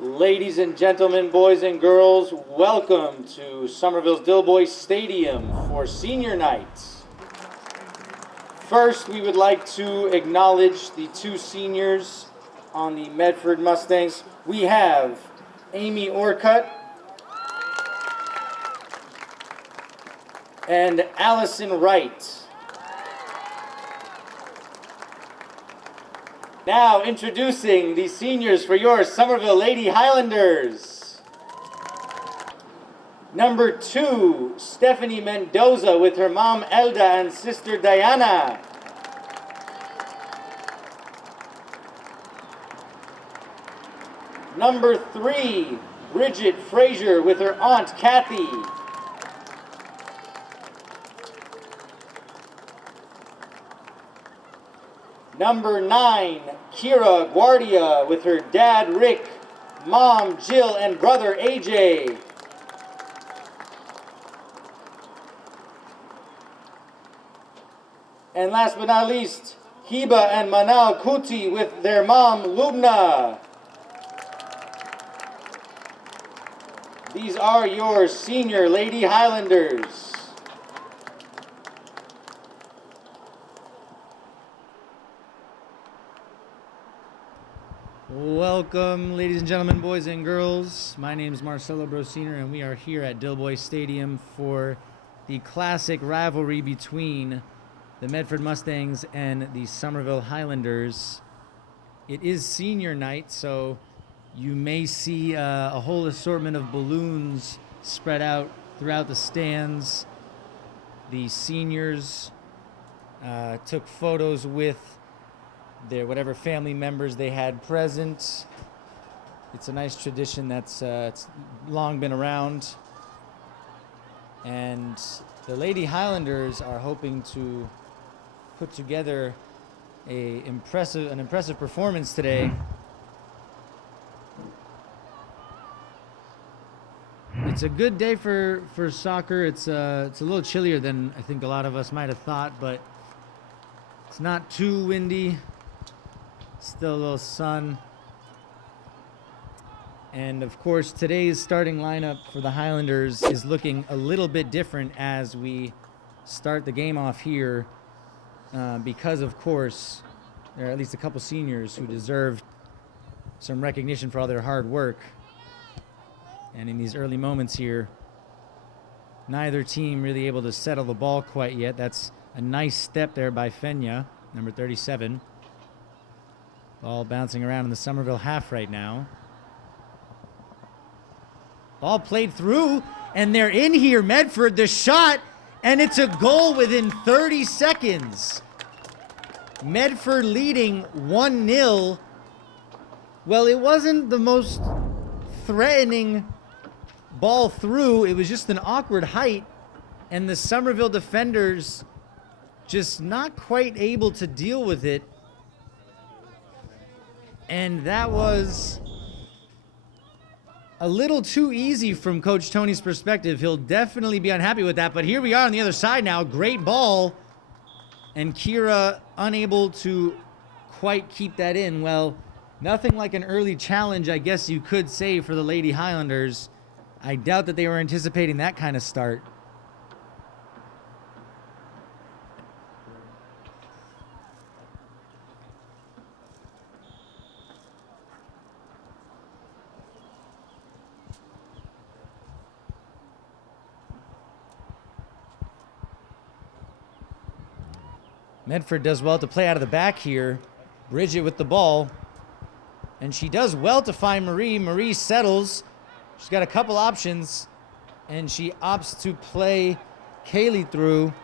Ladies and gentlemen, boys and girls, welcome to Somerville's Dilboy Stadium for senior night. First, we would like to acknowledge the two seniors on the Medford Mustangs. We have Amy Orcutt and Allison Wright. Now introducing the seniors for your Somerville Lady Highlanders. Number 2, Stephanie Mendoza with her mom Elda and sister Diana. Number 3, Bridget Frazier with her aunt Kathy. Number 9, Kira Guardia with her dad Rick, mom Jill, and brother AJ. And last but not least, Hiba and Manal Kuti with their mom Lubna. These are your senior Lady Highlanders. Welcome, ladies and gentlemen, boys and girls. My name is Marcelo Brociner, and we are here at Dilboy Stadium for the classic rivalry between the Medford Mustangs and the Somerville Highlanders. It is senior night, so you may see a whole assortment of balloons spread out throughout the stands. The seniors took photos with their whatever family members they had present. It's a nice tradition that's it's long been around. And the Lady Highlanders are hoping to put together an impressive performance today. It's a good day for soccer. It's a little chillier than I think a lot of us might have thought, but it's not too windy. Still a little sun. And of course, today's starting lineup for the Highlanders is looking a little bit different as we start the game off here because, of course, there are at least a couple seniors who deserve some recognition for all their hard work. And in these early moments here, neither team really able to settle the ball quite yet. That's a nice step there by Fenya, number 37. Ball bouncing around in the Somerville half right now. Ball played through, and they're in here, Medford, the shot, and it's a goal within 30 seconds. Medford leading 1-0. Well, it wasn't the most threatening ball through. It was just an awkward height, and the Somerville defenders just not quite able to deal with it. And that was a little too easy from Coach Tony's perspective. He'll definitely be unhappy with that. But here we are on the other side now. Great ball. And Kira unable to quite keep that in. Well, nothing like an early challenge, I guess you could say, for the Lady Highlanders. I doubt that they were anticipating that kind of start. Medford does well to play out of the back here. Bridget with the ball. And she does well to find Marie. Marie settles. She's got a couple options. And she opts to play Kaylee through.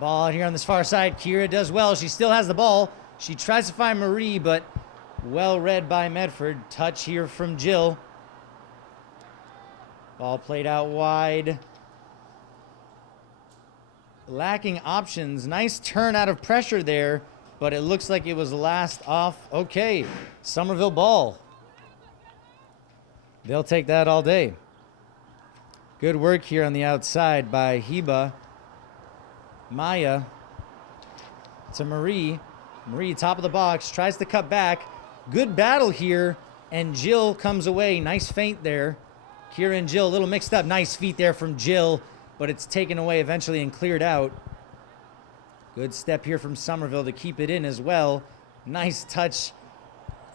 Ball out here on this far side. Kira does well. She still has the ball. She tries to find Marie, but well read by Medford. Touch here from Jill. Ball played out wide. Lacking options. Nice turn out of pressure there, but it looks like it was last off. Okay, Somerville ball. They'll take that all day. Good work here on the outside by Heba. Maya to Marie. Marie, top of the box, tries to cut back. Good battle here, and Jill comes away. Nice feint there. Kira and Jill a little mixed up. Nice feet there from Jill, but it's taken away eventually and cleared out. Good step here from Somerville to keep it in as well. Nice touch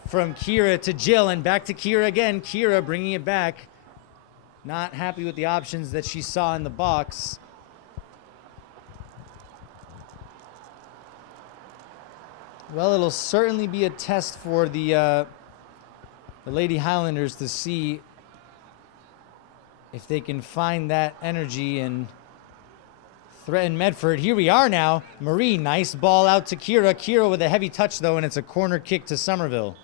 from Kira to Jill, and back to Kira again. Kira bringing it back. Not happy with the options that she saw in the box. Well, it'll certainly be a test for the Lady Highlanders to see if they can find that energy and threaten Medford. Here we are now. Marie, nice ball out to Kira. Kira with a heavy touch, though, and it's a corner kick to Somerville.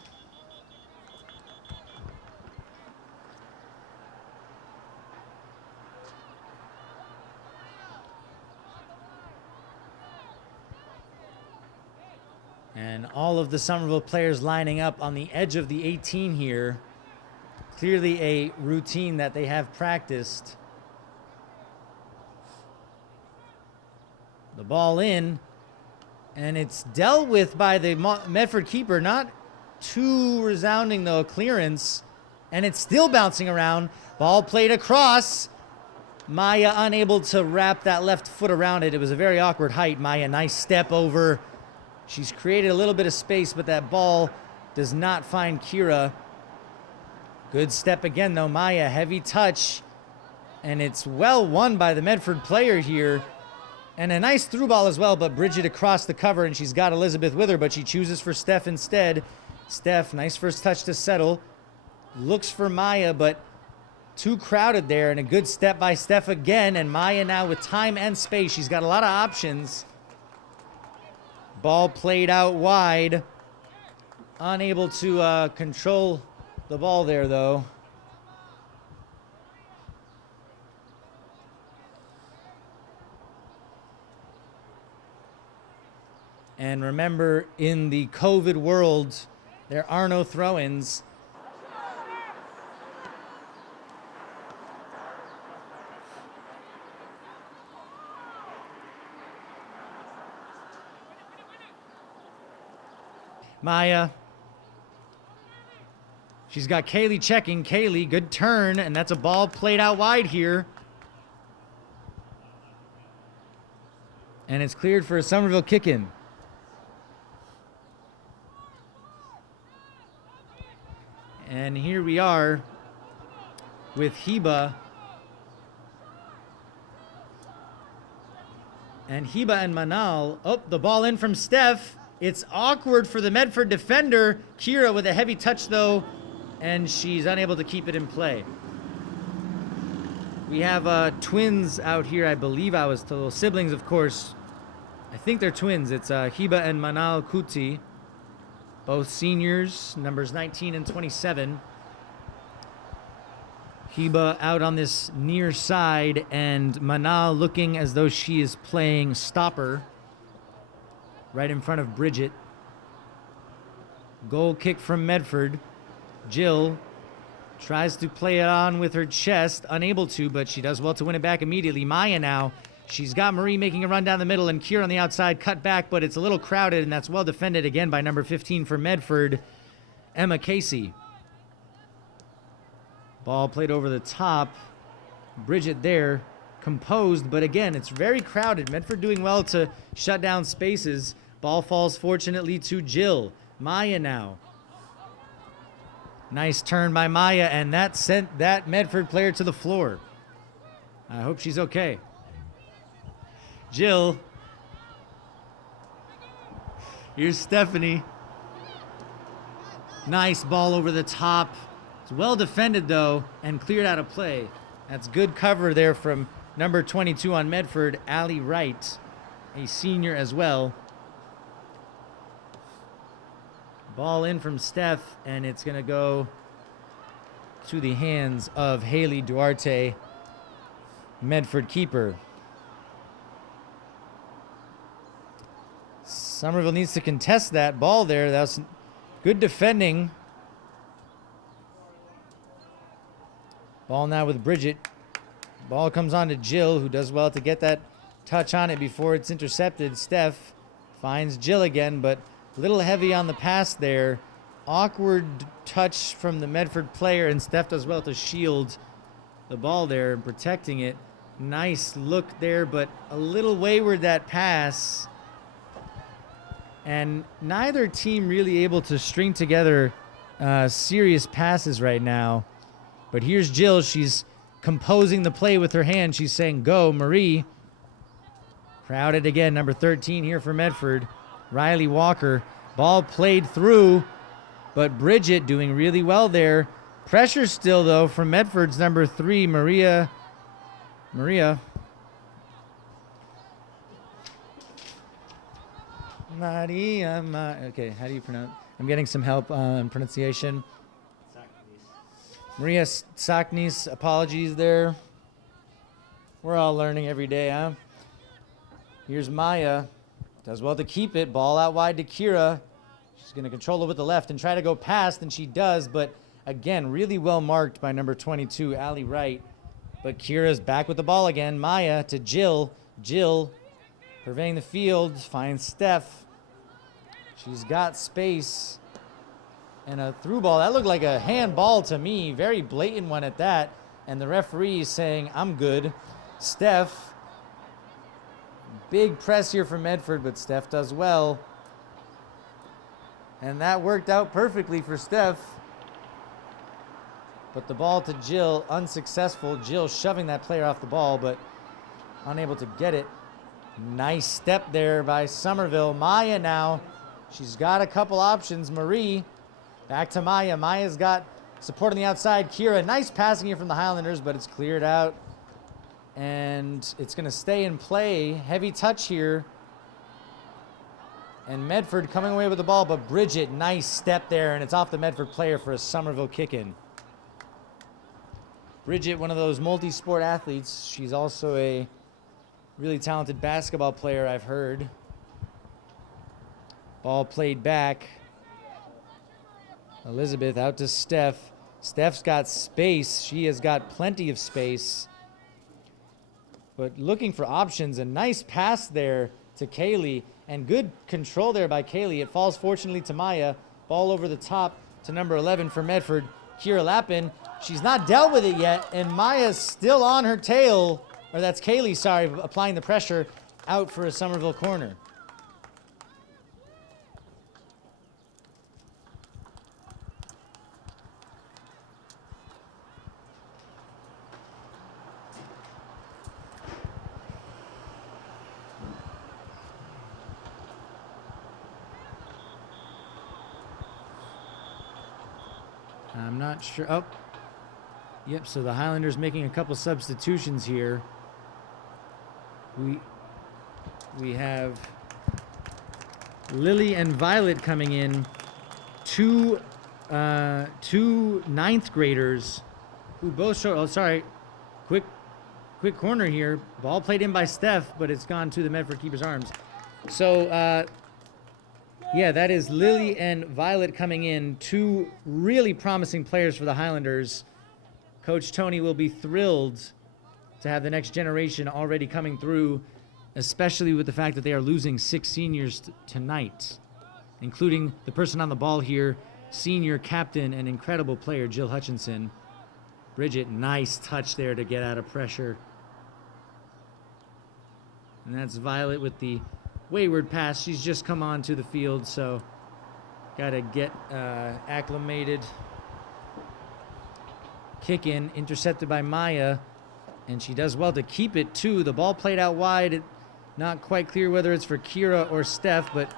And all of the Somerville players lining up on the edge of the 18 here. Clearly a routine that they have practiced. The ball in, and it's dealt with by the Medford keeper. Not too resounding, though, clearance. And it's still bouncing around. Ball played across. Maya unable to wrap that left foot around it. It was a very awkward height. Maya, nice step over. She's created a little bit of space, but that ball does not find Kira. Good step again, though. Maya, heavy touch. And it's well won by the Medford player here. And a nice through ball as well, but Bridget across the cover, and she's got Elizabeth with her, but she chooses for Steph instead. Steph, nice first touch to settle. Looks for Maya, but too crowded there, and a good step by Steph again. And Maya now with time and space. She's got a lot of options. Ball played out wide. Unable to control the ball there, though. And remember, in the COVID world, there are no throw-ins. Maya. She's got Kaylee checking. Kaylee, good turn, and that's a ball played out wide here. And it's cleared for a Somerville kick-in. And here we are with Heba. And Heba and Manal. Oh, the ball in from Steph. It's awkward for the Medford defender. Kira with a heavy touch, though, and she's unable to keep it in play. We have twins out here, I believe I was told. Siblings, of course. I think they're twins. It's Heba and Manal Kuti. Both seniors, numbers 19 and 27. Heba out on this near side, and Manal looking as though she is playing stopper. Right in front of Bridget. Goal kick from Medford. Jill tries to play it on with her chest. Unable to, but she does well to win it back immediately. Maya now. She's got Marie making a run down the middle, and Kira on the outside cut back, but it's a little crowded, and that's well defended again by number 15 for Medford, Emma Casey. Ball played over the top. Bridget there. Composed, but again, it's very crowded. Medford doing well to shut down spaces. Ball falls fortunately to Jill. Maya now. Nice turn by Maya, and that sent that Medford player to the floor. I hope she's okay. Jill. Here's Stephanie. Nice ball over the top. It's well defended, though, and cleared out of play. That's good cover there from number 22 on Medford, Allie Wright, a senior as well. Ball in from Steph, and it's going to go to the hands of Haley Duarte, Medford keeper. Somerville needs to contest that ball there. That was good defending. Ball now with Bridget. Ball comes on to Jill, who does well to get that touch on it before it's intercepted. Steph finds Jill again, but a little heavy on the pass there. Awkward touch from the Medford player, and Steph does well to shield the ball there and protecting it. Nice look there, but a little wayward that pass. And neither team really able to string together serious passes right now. But here's Jill. She's composing the play with her hand. She's saying, go, Marie. Crowded again, number 13 here for Medford. Riley Walker. Ball played through, but Bridget doing really well there. Pressure still, though, from Medford's number 3, Maria. Maria, okay, how do you pronounce? I'm getting some help on pronunciation. Maria Saknis, apologies there. We're all learning every day, huh? Here's Maya. Does well to keep it. Ball out wide to Kira. She's going to control it with the left and try to go past, and she does, but again, really well marked by number 22, Allie Wright. But Kira's back with the ball again. Maya to Jill. Jill surveying the field, finds Steph. She's got space. And a through ball. That looked like a handball to me. Very blatant one at that. And the referee is saying, I'm good. Steph. Big press here from Medford, but Steph does well. And that worked out perfectly for Steph. But the ball to Jill, unsuccessful. Jill shoving that player off the ball, but unable to get it. Nice step there by Somerville. Maya now. She's got a couple options. Marie, back to Maya. Maya's got support on the outside. Kira, nice passing here from the Highlanders, but it's cleared out. And it's going to stay in play. Heavy touch here. And Medford coming away with the ball, but Bridget, nice step there, and it's off the Medford player for a Somerville kick-in. Bridget, one of those multi-sport athletes. She's also a really talented basketball player, I've heard. Ball played back. Elizabeth out to Steph. Steph's got space. She has got plenty of space. But looking for options. A nice pass there to Kaylee. And good control there by Kaylee. It falls fortunately to Maya. Ball over the top to number 11 for Medford. Kira Lappin. She's not dealt with it yet, and Maya's still on her tail. Or that's Kaylee, sorry, applying the pressure out for a Somerville corner. I'm not sure. Oh, yep. So the Highlanders making a couple substitutions here. We have Lily and Violet coming in, two ninth graders who both show. Oh, sorry. Quick corner here. Ball played in by Steph, but it's gone to the Medford keeper's arms. So. Yeah, that is Lily and Violet coming in. Two really promising players for the Highlanders. Coach Tony will be thrilled to have the next generation already coming through, especially with the fact that they are losing 6 seniors tonight, including the person on the ball here, senior captain and incredible player Jill Hutchinson. Bridget, nice touch there to get out of pressure. And that's Violet with the wayward pass. She's just come on to the field, so gotta get acclimated. Kick in, intercepted by Maya, and she does well to keep it too. The ball played out wide. Not quite clear whether it's for Kira or Steph, but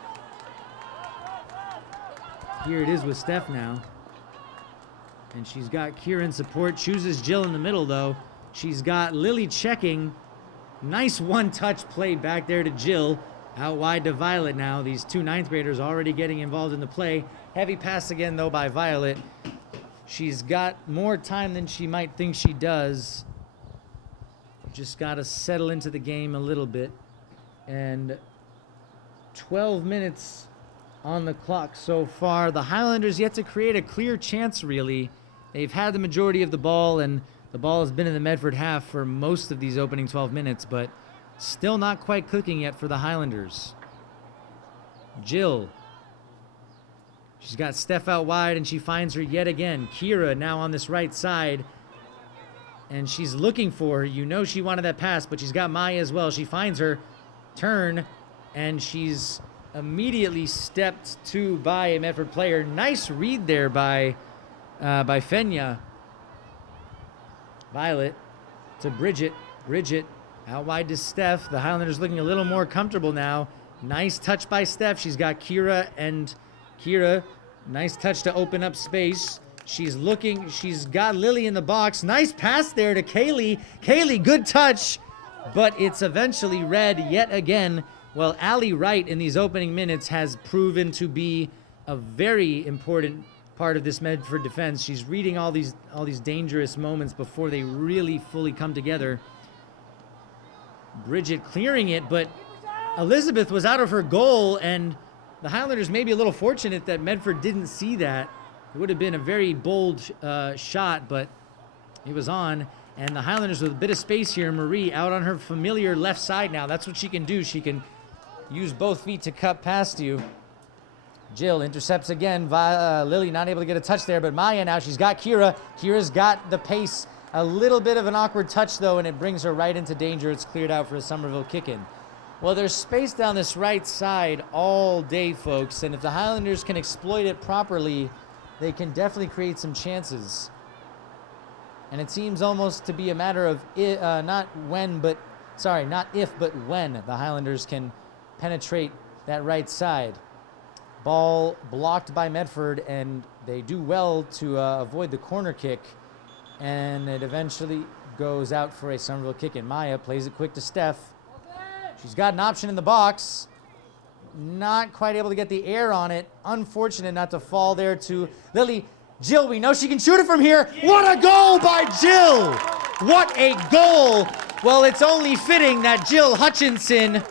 here it is with Steph now. And she's got Kira in support. Chooses Jill in the middle, though. She's got Lily checking. Nice one-touch play back there to Jill. Out wide to Violet now. These two ninth graders already getting involved in the play. Heavy pass again, though, by Violet. She's got more time than she might think she does. Just got to settle into the game a little bit. And 12 minutes on the clock so far. The Highlanders yet to create a clear chance, really. They've had the majority of the ball, and The ball has been in the Medford half for most of these opening 12 minutes, but still not quite clicking yet for the Highlanders. Jill. She's got Steph out wide, and she finds her yet again. Kira now on this right side, and she's looking for her. You know she wanted that pass, but she's got Maya as well. She finds her, turn, and she's immediately stepped to by a Medford player. Nice read there by Fenya. Violet to Bridget. Bridget out wide to Steph. The Highlanders looking a little more comfortable now. Nice touch by Steph. She's got Kira and Kira. Nice touch to open up space. She's looking. She's got Lily in the box. Nice pass there to Kaylee. Kaylee, good touch. But it's eventually read yet again. Well, Allie Wright in these opening minutes has proven to be a very important part of this Medford defense. She's reading all these dangerous moments before they really fully come together. Bridget clearing it, but Elizabeth was out of her goal, and the Highlanders may be a little fortunate that Medford didn't see that. It would have been a very bold shot, but it was on. And the Highlanders with a bit of space here. Marie out on her familiar left side now. That's what she can do. She can use both feet to cut past you. Jill intercepts again. Lily not able to get a touch there, but Maya now, she's got Kira. Kira's got the pace. A little bit of an awkward touch, though, and it brings her right into danger. It's cleared out for a Somerville kick-in. Well, there's space down this right side all day, folks, and if the Highlanders can exploit it properly, they can definitely create some chances. And it seems almost to be a matter of not if, but when the Highlanders can penetrate that right side. Ball blocked by Medford, and they do well to avoid the corner kick, and it eventually goes out for a Somerville kick-in. Maya plays it quick to Steph. She's got an option in the box. Not quite able to get the air on it. Unfortunate not to fall there to Lily. Jill, we know she can shoot it from here. What a goal by Jill! What a goal! Well, it's only fitting that Jill Hutchinson,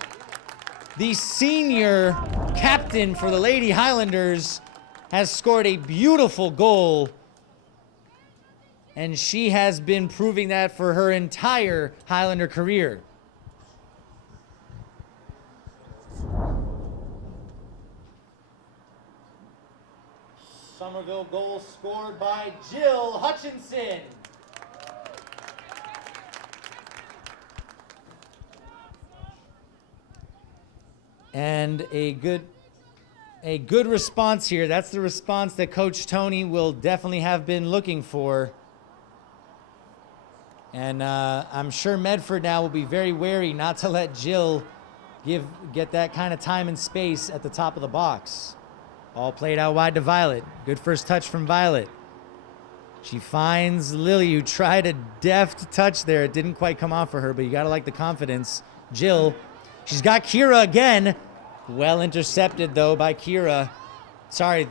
the senior captain for the Lady Highlanders, has scored a beautiful goal. And she has been proving that for her entire Highlander career. Somerville goal scored by Jill Hutchinson. And a good response here. That's the response that Coach Tony will definitely have been looking for. And I'm sure Medford now will be very wary not to let Jill get that kind of time and space at the top of the box. All played out wide to Violet. Good first touch from Violet. She finds Lily, who tried a deft touch there. It didn't quite come off for her, but you got to like the confidence. Jill, she's got Kira again. Well intercepted, though, by Kira. Sorry,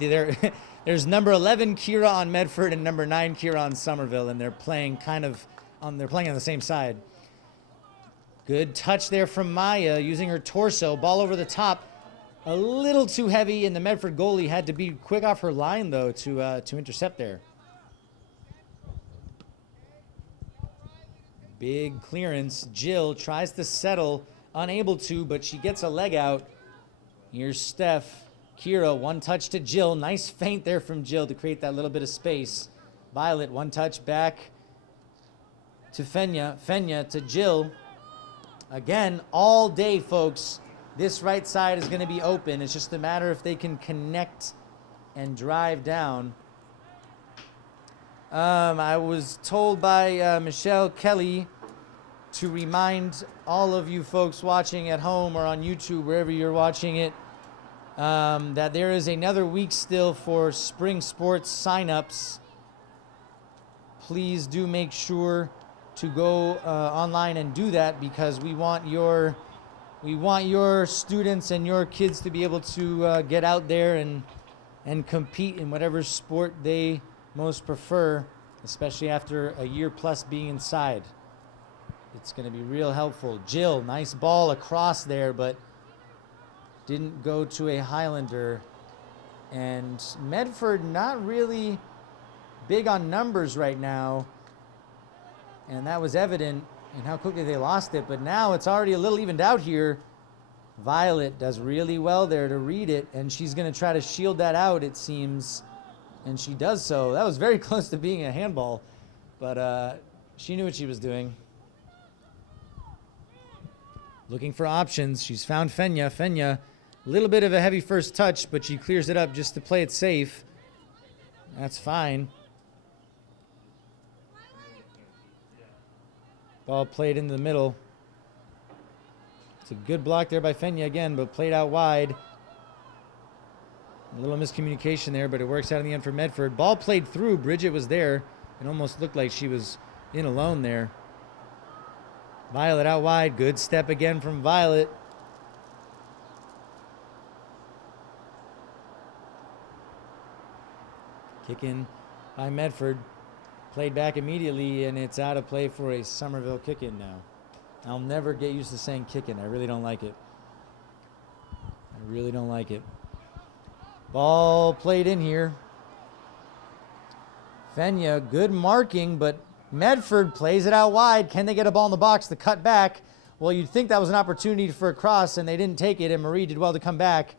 there's number 11 Kira on Medford and number 9 Kira on Somerville, and they're playing on the same side. Good touch there from Maya, using her torso. Ball over the top. A little too heavy, and the Medford goalie had to be quick off her line, though, to intercept there. Big clearance. Jill tries to settle, unable to, but she gets a leg out. Here's Steph. Kira, one touch to Jill. Nice feint there from Jill to create that little bit of space. Violet, one touch back to Fenya. Fenya to Jill. Again, all day, folks. This right side is going to be open. It's just a matter if they can connect and drive down. I was told by Michelle Kelly to remind all of you folks watching at home or on YouTube, wherever you're watching it, that there is another week still for spring sports signups. Please do make sure to go online and do that, because we want your students and your kids to be able to get out there and compete in whatever sport they most prefer, especially after a year plus being inside. It's going to be real helpful. Jill, nice ball across there, but didn't go to a Highlander. And Medford not really big on numbers right now. And that was evident in how quickly they lost it. But now it's already a little evened out here. Violet does really well there to read it, and she's going to try to shield that out, it seems. And she does so. That was very close to being a handball, but she knew what she was doing. Looking for options. She's found Fenya. Fenya, a little bit of a heavy first touch, but she clears it up just to play it safe. That's fine. Ball played into the middle. It's a good block there by Fenya again, but played out wide. A little miscommunication there, but it works out in the end for Medford. Ball played through. Bridget was there. It almost looked like she was in alone there. Violet out wide. Good step again from Violet. Kick in by Medford. Played back immediately, and it's out of play for a Somerville kick-in now. I'll never get used to saying kick-in. I really don't like it. I really don't like it. Ball played in here. Fenya, good marking, but Medford plays it out wide. Can they get a ball in the box to cut back? Well, you'd think that was an opportunity for a cross, and they didn't take it, and Marie did well to come back.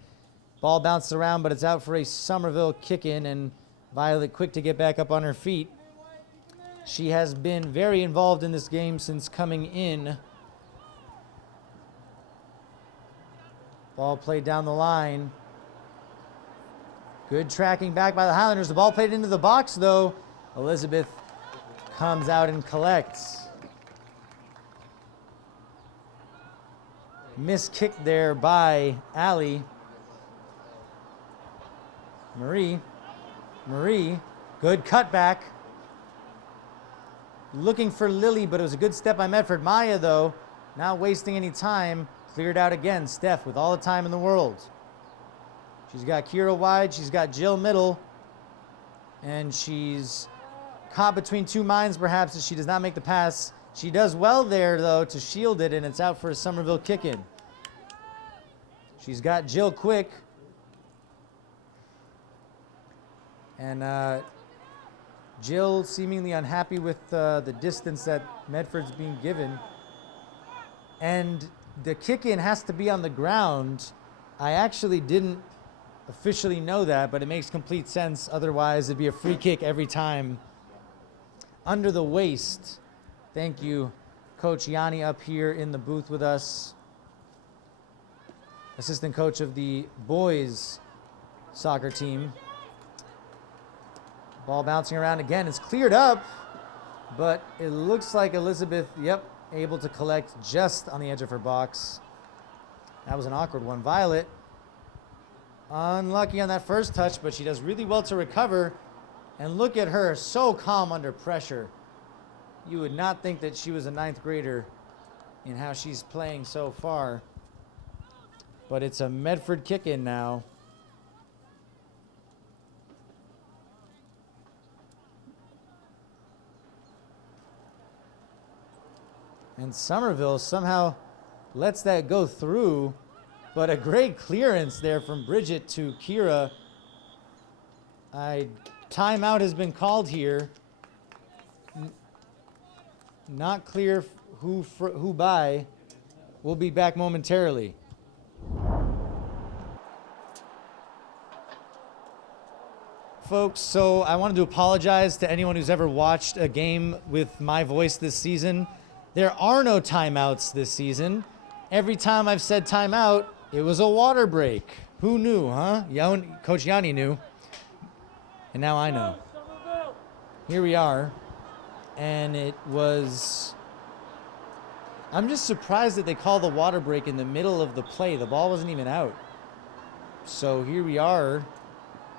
Ball bounced around, but it's out for a Somerville kick-in, and Violet quick to get back up on her feet. She has been very involved in this game since coming in. Ball played down the line. Good tracking back by the Highlanders. The ball played into the box, though. Elizabeth comes out and collects. Missed kick there by Allie. Marie, good cutback. Looking for Lily, but it was a good step by Medford. Maya, though, not wasting any time, cleared out again. Steph with all the time in the world. She's got Kira wide, she's got Jill middle, and she's caught between two minds perhaps as she does not make the pass. She does well there, though, to shield it, and it's out for a Somerville kick-in. She's got Jill quick. And Jill seemingly unhappy with the distance that Medford's being given. And the kick-in has to be on the ground. I actually didn't officially know that, but it makes complete sense. Otherwise, it'd be a free kick every time. Under the waist. Thank you, Coach Yanni up here in the booth with us. Assistant coach of the boys soccer team. Ball bouncing around again. It's cleared up, but it looks like Elizabeth, able to collect just on the edge of her box. That was an awkward one. Violet, unlucky on that first touch, but she does really well to recover. And look at her, so calm under pressure. You would not think that she was a 9th grader in how she's playing so far. But it's a Medford kick-in now. And Somerville somehow lets that go through, but a great clearance there from Bridget to Kira. Timeout has been called here. Not clear who by. We'll be back momentarily. Folks, so I wanted to apologize to anyone who's ever watched a game with my voice this season. There are no timeouts this season. Every time I've said timeout, it was a water break. Who knew, huh? Coach Yanni knew. And now I know. Here we are. And it was... I'm just surprised that they called the water break in the middle of the play. The ball wasn't even out. So here we are,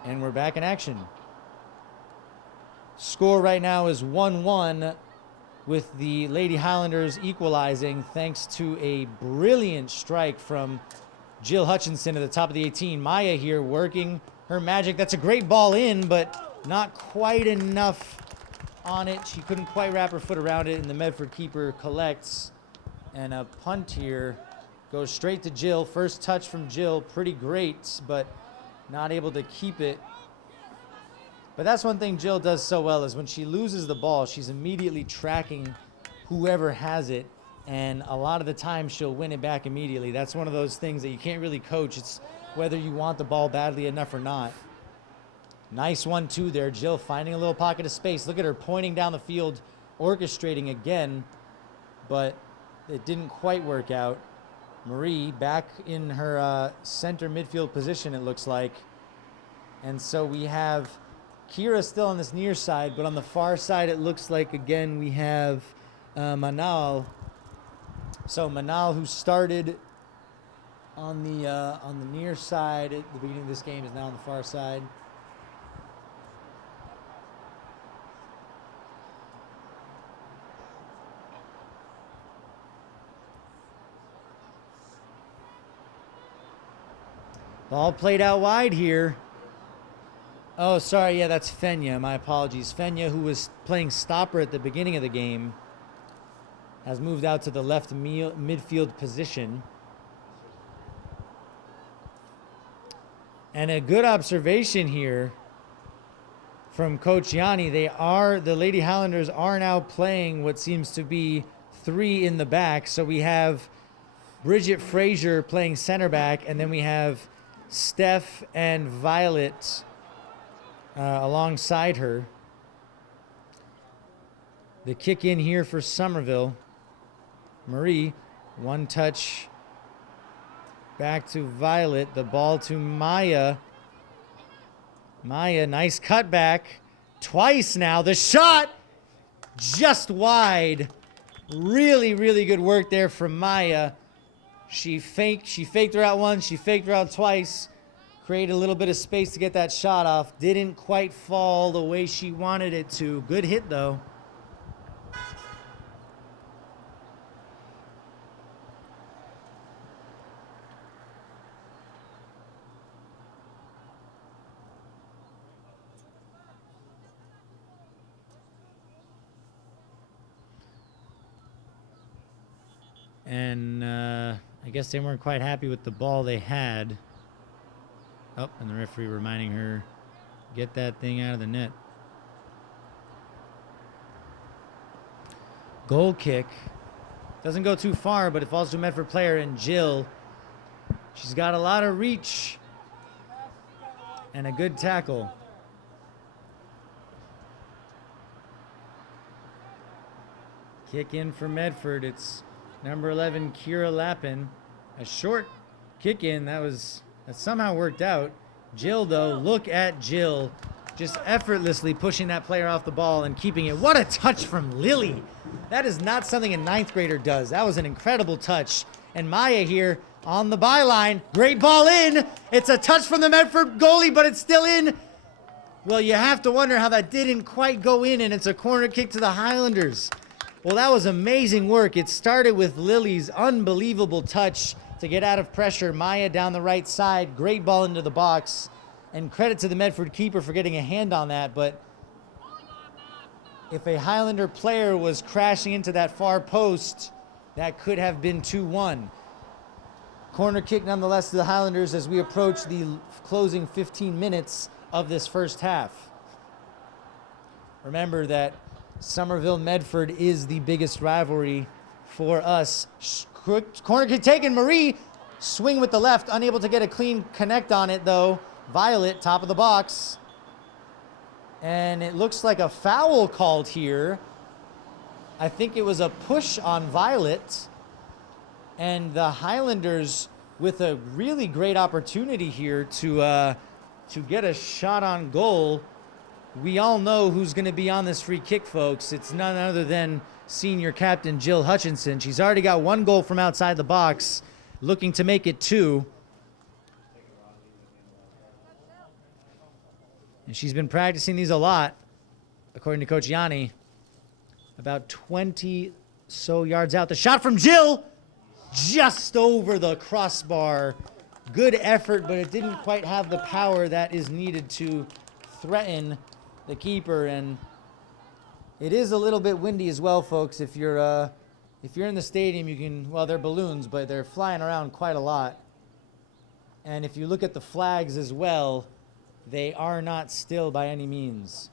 and we're back in action. Score right now is 1-1 with the Lady Highlanders equalizing thanks to a brilliant strike from Jill Hutchinson at the top of the 18. Maya here working her magic. That's a great ball in, but not quite enough on it. She couldn't quite wrap her foot around it, and the Medford keeper collects. And a punt here goes straight to Jill. First touch from Jill, pretty great, but not able to keep it. But that's one thing Jill does so well is when she loses the ball, she's immediately tracking whoever has it, and a lot of the time she'll win it back immediately. That's one of those things that you can't really coach. It's whether you want the ball badly enough or not. Nice 1-2 there. Jill finding a little pocket of space. Look at her pointing down the field, orchestrating again, but it didn't quite work out. Marie back in her center midfield position, it looks like. And so we have Kira still on this near side, but on the far side it looks like, again, we have Manal. So Manal, who started on the near side at the beginning of this game, is now on the far side. Ball played out wide here. Oh, sorry. Yeah, that's Fenya. My apologies. Fenya, who was playing stopper at the beginning of the game, has moved out to the left midfield position. And a good observation here from Coach Yanni. The Lady Highlanders are now playing what seems to be 3 in the back. So we have Bridget Frazier playing center back, and then we have Steph and Violet alongside her. The kick in here for Somerville. Marie, one touch back to Violet. The ball to Maya. Maya, nice cutback. Twice now. The shot just wide. Really, really good work there from Maya. She faked her out once, she faked her out twice, created a little bit of space to get that shot off. Didn't quite fall the way she wanted it to. Good hit, though. And I guess they weren't quite happy with the ball they had. Oh, and the referee reminding her, get that thing out of the net. Goal kick. Doesn't go too far, but it falls to a Medford player, and Jill. She's got a lot of reach and a good tackle. Kick in for Medford. It's number 11, Kira Lappin. A short kick in. That somehow worked out. Jill, though, look at Jill just effortlessly pushing that player off the ball and keeping it. What a touch from Lily. That is not something a 9th grader does. That was an incredible touch. And Maya here on the byline. Great ball in. It's a touch from the Medford goalie, but it's still in. Well, you have to wonder how that didn't quite go in, and it's a corner kick to the Highlanders. Well, that was amazing work. It started with Lily's unbelievable touch to get out of pressure. Maya down the right side. Great ball into the box. And credit to the Medford keeper for getting a hand on that. But if a Highlander player was crashing into that far post, that could have been 2-1. Corner kick nonetheless to the Highlanders as we approach the closing 15 minutes of this first half. Remember that Somerville Medford is the biggest rivalry for us. Corner kick taken. Marie, swing with the left, unable to get a clean connect on it though. Violet, top of the box. And it looks like a foul called here. I think it was a push on Violet. And the Highlanders with a really great opportunity here to get a shot on goal. We all know who's going to be on this free kick, folks. It's none other than senior captain Jill Hutchinson. She's already got 1 goal from outside the box, looking to make it 2. And she's been practicing these a lot, according to Coach Yanni. About 20 so yards out. The shot from Jill, just over the crossbar. Good effort, but it didn't quite have the power that is needed to threaten the keeper. And it is a little bit windy as well, folks. If you're in the stadium, you can, well, they're balloons, but they're flying around quite a lot. And if you look at the flags as well, they are not still by any means.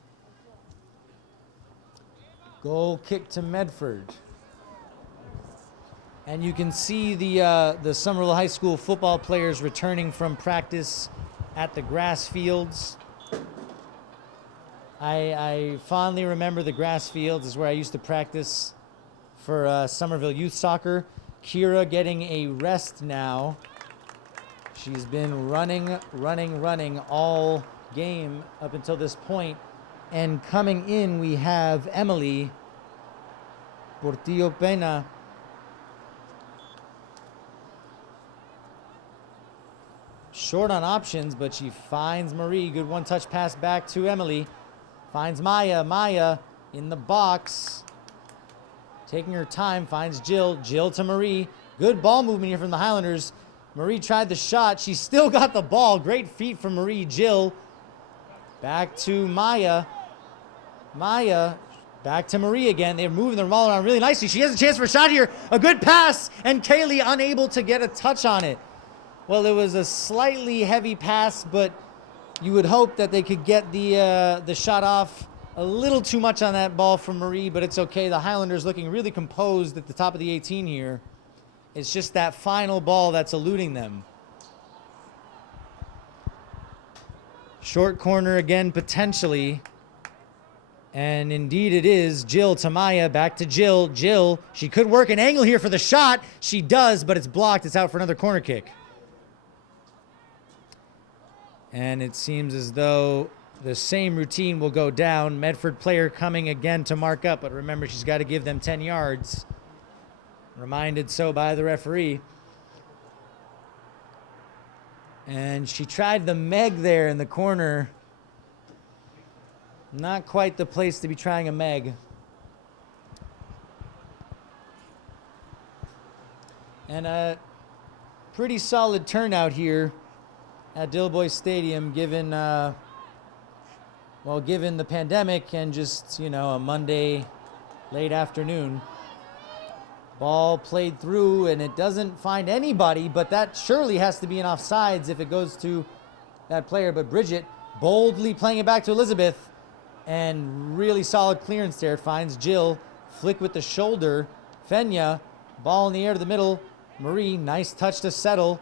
Goal kick to Medford. And you can see the Somerville High School football players returning from practice at the grass fields. I fondly remember the grass fields is where I used to practice for Somerville Youth Soccer. Kira getting a rest now. She's been running all game up until this point. And coming in, we have Emily Portillo Pena. Short on options, but she finds Marie. Good one-touch pass back to Emily. Finds Maya. Maya in the box. Taking her time, finds Jill. Jill to Marie. Good ball movement here from the Highlanders. Marie tried the shot. She still got the ball. Great feet from Marie. Jill. Back to Maya. Maya. Back to Marie again. They're moving the ball around really nicely. She has a chance for a shot here. A good pass. And Kaylee unable to get a touch on it. Well, it was a slightly heavy pass, but you would hope that they could get the shot off. A little too much on that ball from Marie, but it's okay. The Highlanders looking really composed at the top of the 18 here. It's just that final ball that's eluding them. Short corner again, potentially. And indeed it is. Jill to Maya, back to Jill. Jill, she could work an angle here for the shot. She does, but it's blocked. It's out for another corner kick. And it seems as though the same routine will go down. Medford player coming again to mark up, but remember, she's got to give them 10 yards. Reminded so by the referee. And she tried the Meg there in the corner. Not quite the place to be trying a Meg. And a pretty solid turnout here at Dilboy Stadium, given given the pandemic and just, a Monday late afternoon. Ball played through, and it doesn't find anybody, but that surely has to be an offsides if it goes to that player. But Bridget boldly playing it back to Elizabeth, and really solid clearance there. It finds Jill, flick with the shoulder. Fenya, ball in the air to the middle. Marie, nice touch to settle.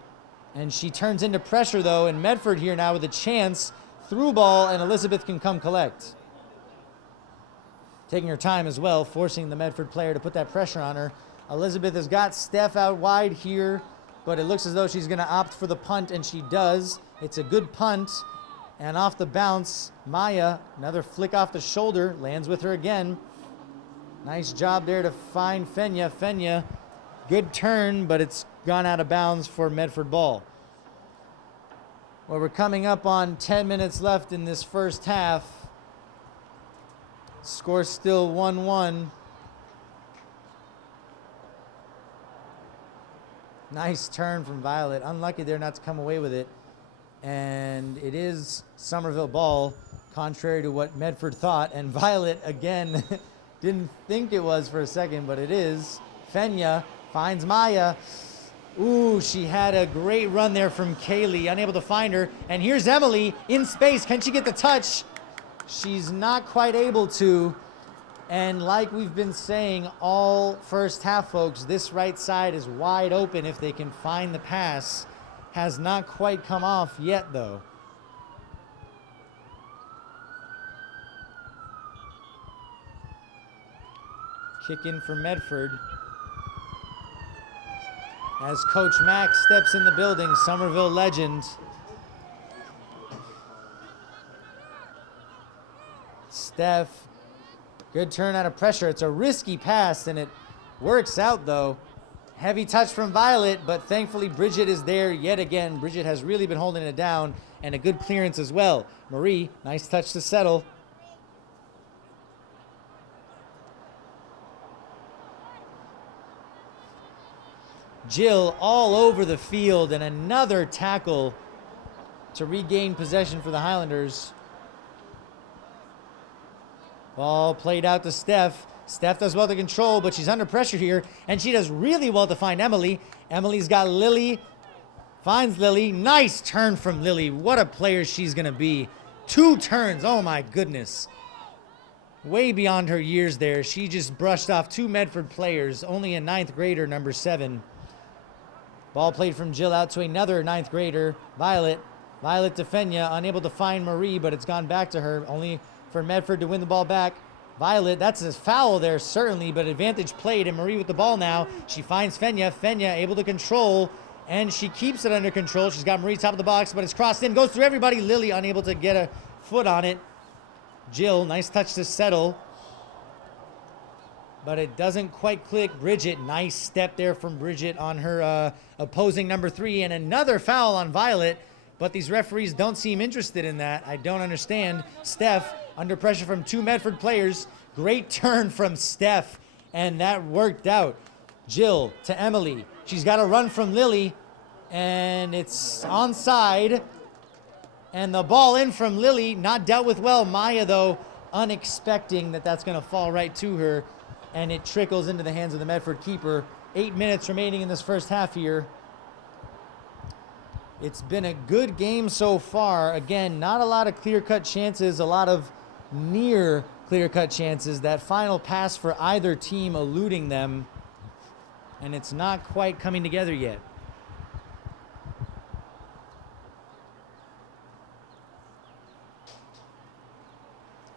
And she turns into pressure, though, and Medford here now with a chance. Through ball, and Elizabeth can come collect. Taking her time as well, forcing the Medford player to put that pressure on her. Elizabeth has got Steph out wide here, but it looks as though she's going to opt for the punt, and she does. It's a good punt, and off the bounce, Maya, another flick off the shoulder, lands with her again. Nice job there to find Fenya. Fenya, good turn, but it's gone out of bounds for Medford ball. Well, we're coming up on 10 minutes left in this first half. Score still 1-1. Nice turn from Violet. Unlucky there not to come away with it. And it is Somerville ball, contrary to what Medford thought. And Violet, again, didn't think it was for a second, but it is. Fenya finds Maya. Ooh, she had a great run there from Kaylee, unable to find her. And here's Emily in space. Can she get the touch? She's not quite able to. And like we've been saying all first half, folks, this right side is wide open if they can find the pass. Has not quite come off yet, though. Kick in for Medford. As Coach Mack steps in the building, Somerville legend. Steph, good turn out of pressure. It's a risky pass, and it works out, though. Heavy touch from Violet, but thankfully Bridget is there yet again. Bridget has really been holding it down, and a good clearance as well. Marie, nice touch to settle. Jill all over the field, and another tackle to regain possession for the Highlanders. Ball played out to Steph. Steph does well to control, but she's under pressure here, and she does really well to find Emily. Emily's got Lily, finds Lily. Nice turn from Lily. What a player she's going to be. 2 turns. Oh, my goodness. way beyond her years there. She just brushed off 2 Medford players, only a 9th grader, number 7. Ball played from Jill out to another 9th grader, Violet. Violet to Fenya, unable to find Marie, but it's gone back to her, only for Medford to win the ball back. Violet, that's a foul there, certainly, but advantage played, and Marie with the ball now. She finds Fenya. Fenya able to control, and she keeps it under control. She's got Marie top of the box, but it's crossed in, goes through everybody. Lily unable to get a foot on it. Jill, nice touch to settle, but it doesn't quite click. Bridget, nice step there from Bridget on her opposing number 3, and another foul on Violet, but these referees don't seem interested in that. I don't understand. Steph, under pressure from 2 Medford players. Great turn from Steph, and that worked out. Jill to Emily. She's got a run from Lily, and it's onside. And the ball in from Lily, not dealt with well. Maya, though, unexpecting that that's going to fall right to her, and it trickles into the hands of the Medford keeper. 8 minutes remaining in this first half here. It's been a good game so far. Again, not a lot of clear-cut chances, a lot of near clear-cut chances. That final pass for either team eluding them, and it's not quite coming together yet.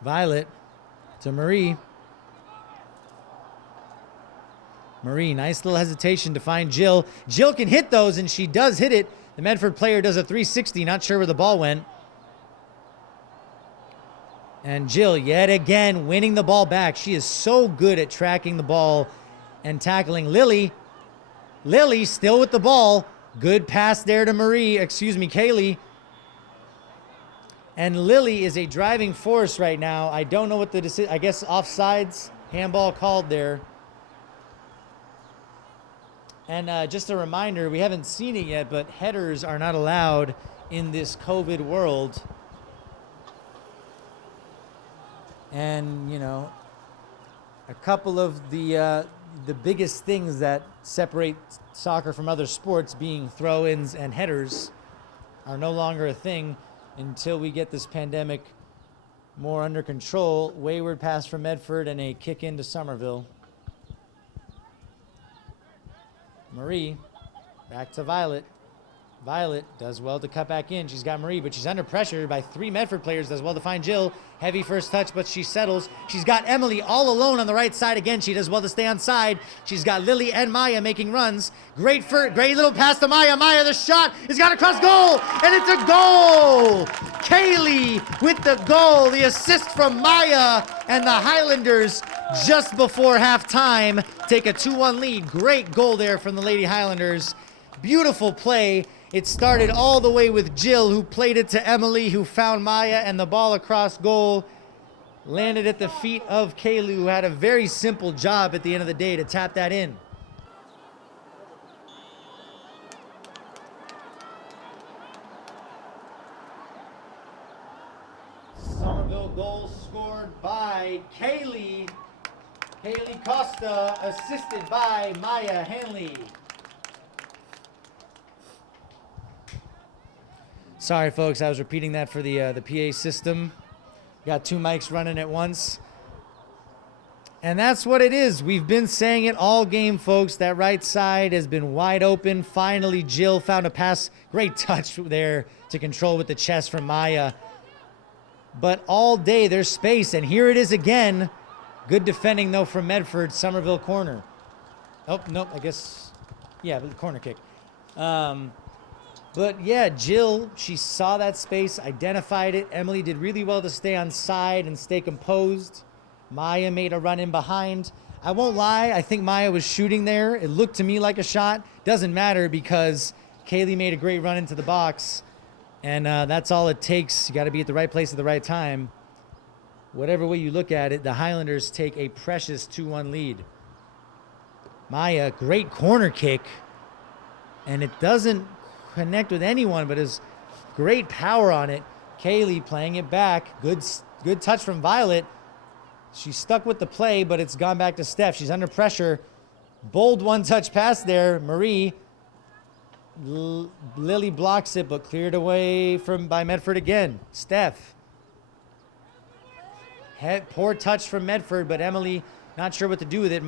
Violet to Marie. Marie, nice little hesitation to find Jill. Jill can hit those, and she does hit it. The Medford player does a 360, not sure where the ball went. And Jill, yet again, winning the ball back. She is so good at tracking the ball and tackling. Lily still with the ball. Good pass there to Kaylee. And Lily is a driving force right now. I don't know what the decision, I guess offsides, handball called there. And just a reminder, we haven't seen it yet, but headers are not allowed in this COVID world. And, you know, a couple of the biggest things that separate soccer from other sports, being throw-ins and headers, are no longer a thing until we get this pandemic more under control. Wayward pass from Medford and a kick into Somerville. Marie, back to Violet. Violet does well to cut back in. She's got Marie, but she's under pressure by 3 Medford players. Does well to find Jill. Heavy first touch, but she settles. She's got Emily all alone on the right side again. She does well to stay on side. She's got Lily and Maya making runs. Great little pass to Maya. Maya, the shot is got across goal, and it's a goal. Kaylee with the goal. The assist from Maya, and the Highlanders just before halftime take a 2-1 lead. Great goal there from the Lady Highlanders. Beautiful play. It started all the way with Jill, who played it to Emily, who found Maya, and the ball across goal landed at the feet of Kaylee, who had a very simple job at the end of the day to tap that in. Somerville goal scored by Kaylee. Kaylee Costa, assisted by Maya Hanley. Sorry, folks, I was repeating that for the PA system. Got 2 mics running at once. And that's what it is. We've been saying it all game, folks. That right side has been wide open. Finally, Jill found a pass. Great touch there to control with the chest from Maya. But all day there's space, and here it is again. Good defending, though, from Medford. Somerville corner. Oh, nope, I guess, yeah, the corner kick. But yeah, Jill, she saw that space, identified it. Emily did really well to stay on side and stay composed. Maya made a run in behind. I won't lie, I think Maya was shooting there. It looked to me like a shot. Doesn't matter because Kaylee made a great run into the box. And that's all it takes. You got to be at the right place at the right time. Whatever way you look at it, the Highlanders take a precious 2-1 lead. Maya, great corner kick. And it doesn't connect with anyone, but has great power on it. Kaylee playing it back. Good touch from Violet. She's stuck with the play, but it's gone back to Steph. She's under pressure. Bold one-touch pass there. Marie. Lily blocks it, but cleared away by Medford again. Steph. Poor touch from Medford, but Emily not sure what to do with it.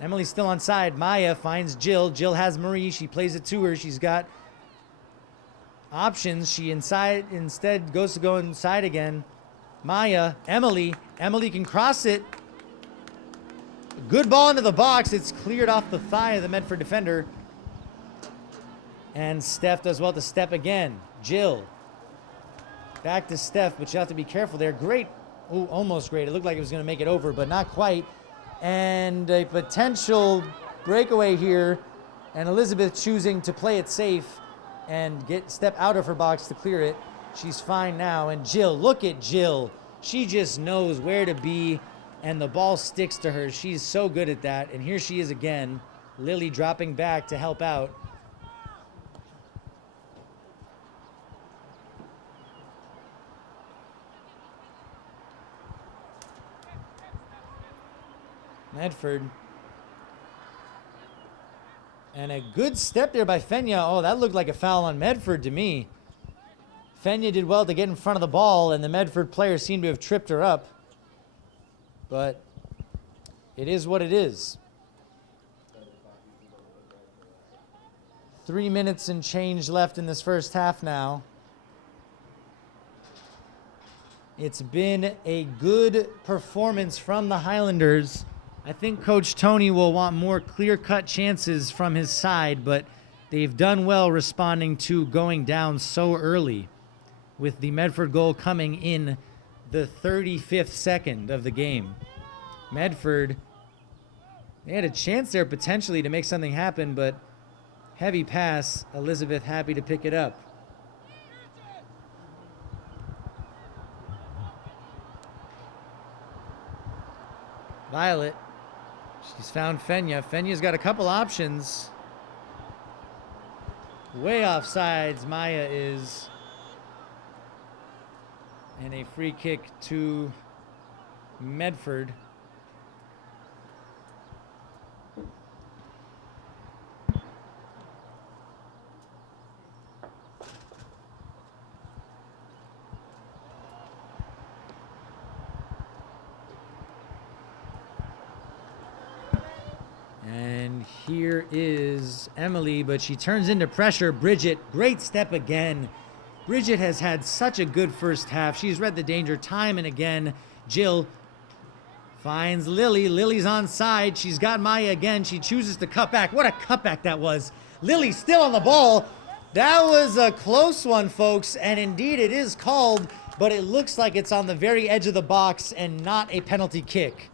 Emily's still on side. Maya finds Jill. Jill has Marie. She plays it to her. She's got options. She instead goes to go inside again. Maya, Emily can cross it. Good ball into the box. It's cleared off the thigh of the Medford defender. And Steph does well to step again. Jill. Back to Steph, but you have to be careful there. Great. Oh, almost great. It looked like it was going to make it over, but not quite. And a potential breakaway here. And Elizabeth choosing to play it safe and step out of her box to clear it. She's fine now. And Jill, look at Jill. She just knows where to be, and the ball sticks to her. She's so good at that. And here she is again. Lily dropping back to help out. Medford. And a good step there by Fenya. Oh, that looked like a foul on Medford to me. Fenya did well to get in front of the ball, and the Medford player seemed to have tripped her up. But it is what it is. 3 minutes and change left in this first half now. It's been a good performance from the Highlanders. I think Coach Tony will want more clear-cut chances from his side, but they've done well responding to going down so early, with the Medford goal coming in the 35th second of the game. Medford, they had a chance there potentially to make something happen, but heavy pass. Elizabeth happy to pick it up. Violet. She's found Fenya. Fenya's got a couple options. Way off sides, Maya is. And a free kick to Medford. And here is Emily, but she turns into pressure. Bridget, great step again. Bridget has had such a good first half. She's read the danger time and again. Jill finds Lily. Lily's on side. She's got Maya again. She chooses to cut back. What a cutback that was. Lily still on the ball. That was a close one, folks. And indeed it is called, but it looks like it's on the very edge of the box and not a penalty kick.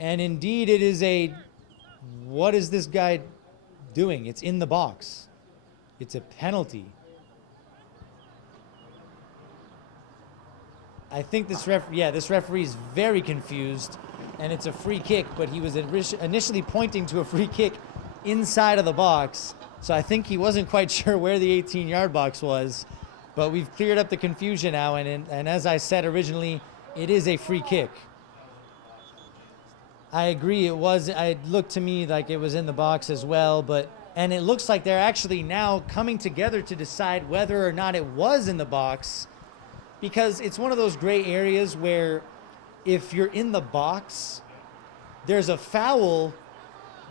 And indeed it is a, what is this guy doing? It's in the box. It's a penalty. I think this referee is very confused, and it's a free kick, but he was initially pointing to a free kick inside of the box. So I think he wasn't quite sure where the 18-yard box was, but we've cleared up the confusion now, and as I said originally, it is a free kick. I agree, it looked to me like it was in the box as well, and it looks like they're actually now coming together to decide whether or not it was in the box, because it's one of those gray areas where if you're in the box, there's a foul,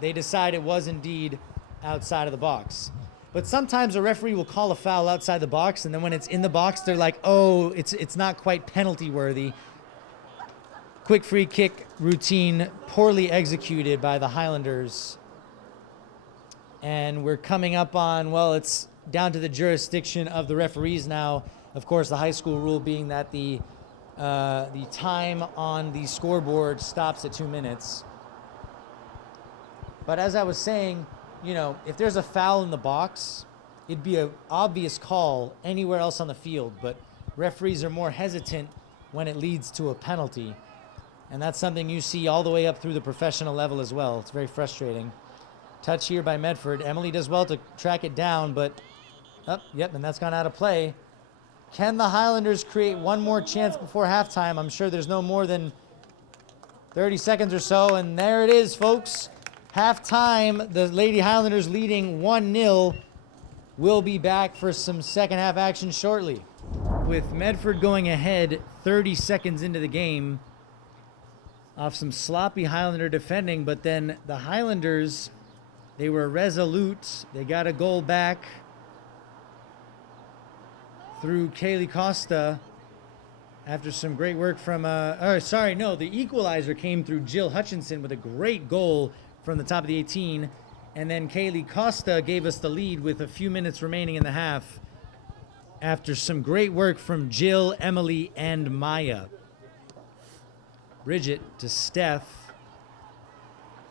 they decide it was indeed outside of the box. But sometimes a referee will call a foul outside the box, and then when it's in the box, they're like, oh, it's not quite penalty worthy. Quick free kick routine poorly executed by the Highlanders. And we're coming up on, well, it's down to the jurisdiction of the referees now. Of course, the high school rule being that the time on the scoreboard stops at 2 minutes. But as I was saying, you know, if there's a foul in the box, it'd be an obvious call anywhere else on the field. But referees are more hesitant when it leads to a penalty. And that's something you see all the way up through the professional level as well. It's very frustrating. Touch here by Medford. Emily does well to track it down, but, and that's gone out of play. Can the Highlanders create one more chance before halftime? I'm sure there's no more than 30 seconds or so, and there it is, folks. Halftime, the Lady Highlanders leading 1-0. We'll be back for some second half action shortly. with Medford going ahead 30 seconds into the game off some sloppy Highlander defending, but then the Highlanders, they were resolute. They got a goal back through Kaylee Costa after some great work from, the equalizer came through Jill Hutchinson with a great goal from the top of the 18. And then Kaylee Costa gave us the lead with a few minutes remaining in the half after some great work from Jill, Emily, and Maya. Bridget to Steph.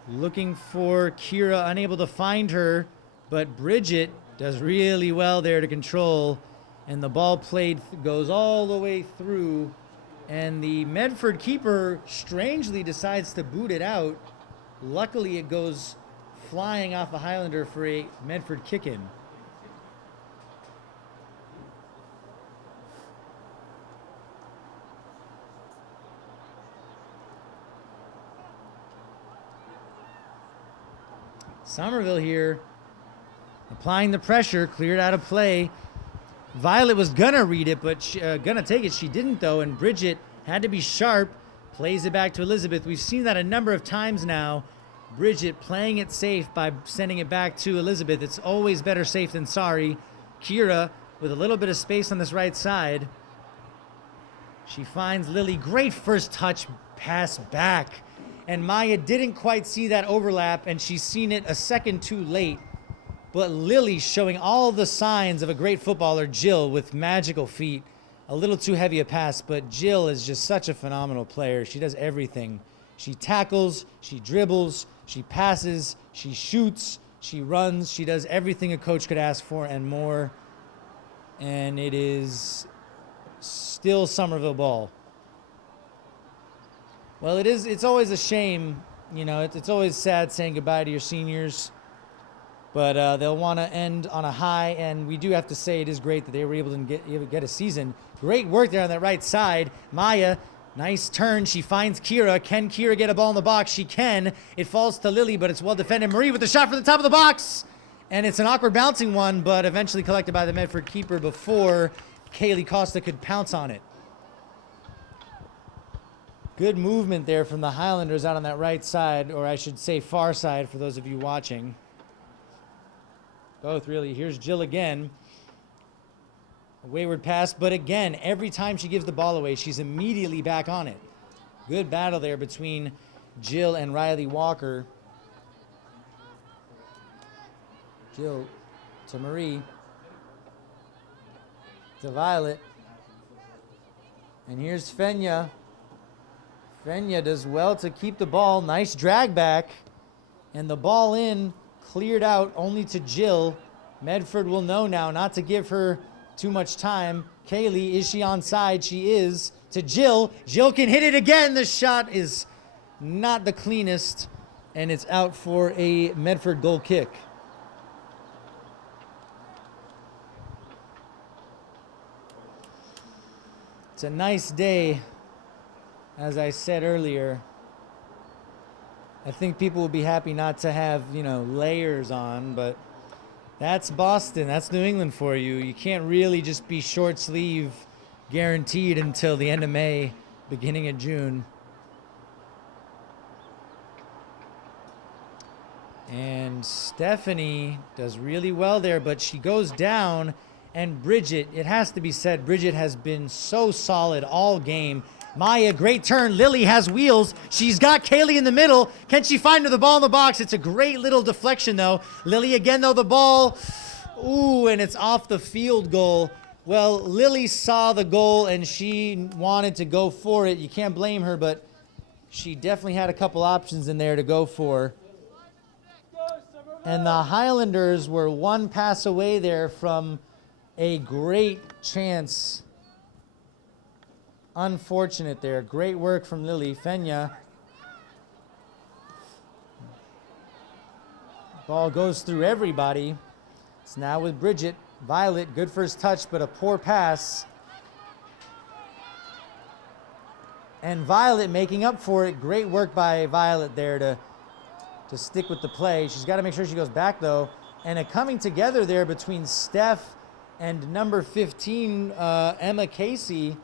Looking for Kira, unable to find her, but Bridget does really well there to control. And the ball played goes all the way through. And the Medford keeper strangely decides to boot it out. Luckily, it goes flying off a Highlander for a Medford kick-in. Somerville here, applying the pressure, cleared out of play. Violet was gonna read it, but gonna take it. She didn't though, and Bridget had to be sharp. Plays it back to Elizabeth. We've seen that a number of times now. Bridget playing it safe by sending it back to Elizabeth. It's always better safe than sorry. Kira with a little bit of space on this right side. She finds Lily. Great first touch pass back. And Maya didn't quite see that overlap, and she's seen it a second too late. But Lily showing all the signs of a great footballer. Jill with magical feet. A little too heavy a pass, but Jill is just such a phenomenal player. She does everything. She tackles, she dribbles, she passes, she shoots, she runs. She does everything a coach could ask for and more. And it is still Somerville ball. Well, it's always a shame, you know, it's always sad saying goodbye to your seniors, but they'll want to end on a high, and we do have to say it is great that they were able to get a season. Great work there on that right side. Maya, nice turn. She finds Kira. Can Kira get a ball in the box? She can. It falls to Lily, but it's well defended. Marie with the shot from the top of the box, and it's an awkward bouncing one, but eventually collected by the Medford keeper before Kaylee Costa could pounce on it. Good movement there from the Highlanders out on that right side, or I should say far side for those of you watching. Both really. Here's Jill again. A wayward pass, but again, every time she gives the ball away, she's immediately back on it. Good battle there between Jill and Riley Walker. Jill to Marie. To Violet. And here's Fenya. Fenya does well to keep the ball. Nice drag back. And the ball in, cleared out only to Jill. Medford will know now not to give her too much time. Kaylee, is she onside? She is. To Jill. Jill can hit it again. The shot is not the cleanest, and it's out for a Medford goal kick. It's a nice day. As I said earlier, I think people will be happy not to have, you know, layers on, but that's Boston. That's New England for you. You can't really just be short sleeve guaranteed until the end of May, beginning of June. And Stephanie does really well there, but she goes down, and Bridget, it has to be said, Bridget has been so solid all game. Maya, great turn. Lily has wheels. She's got Kaylee in the middle. Can she find her the ball in the box? It's a great little deflection, though. Lily again, though, the ball. Ooh, and it's off the field goal. Well, Lily saw the goal, and she wanted to go for it. You can't blame her, but she definitely had a couple options in there to go for. And the Highlanders were one pass away there from a great chance. Unfortunate there. Great work from Lily. Fenya. Ball goes through everybody. It's now with Bridget. Violet, good first touch, but a poor pass. And Violet making up for it. Great work by Violet there to stick with the play. She's got to make sure she goes back, though. And a coming together there between Steph and number 15, Emma Casey,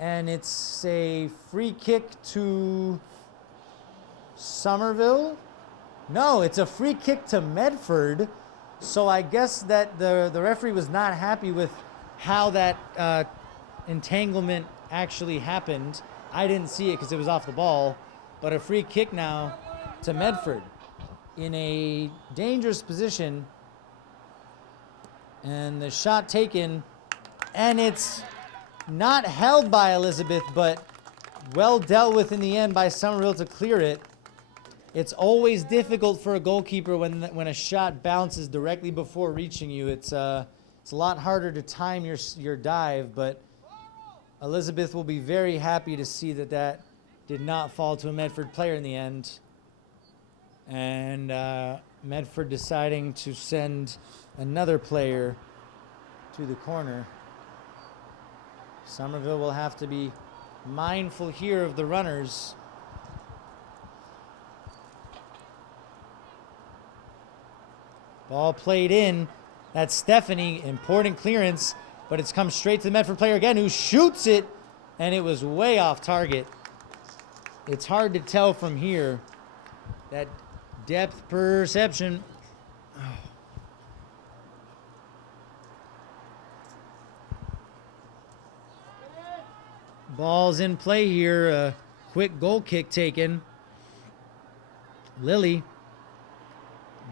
and it's a free kick to Somerville. No, it's a free kick to Medford. So I guess that the referee was not happy with how that entanglement actually happened. I didn't see it because it was off the ball, but a free kick now to Medford in a dangerous position, and the shot taken, and it's not held by Elizabeth, but well dealt with in the end by Somerville to clear it. It's always difficult for a goalkeeper when a shot bounces directly before reaching you. It's a lot harder to time your dive, but Elizabeth will be very happy to see that did not fall to a Medford player in the end. And Medford deciding to send another player to the corner. Somerville will have to be mindful here of the runners. Ball played in. That's Stephanie. Important clearance, but it's come straight to the Medford player again, who shoots it, and it was way off target. It's hard to tell from here. That depth perception. Ball's in play here. A quick goal kick taken. Lily.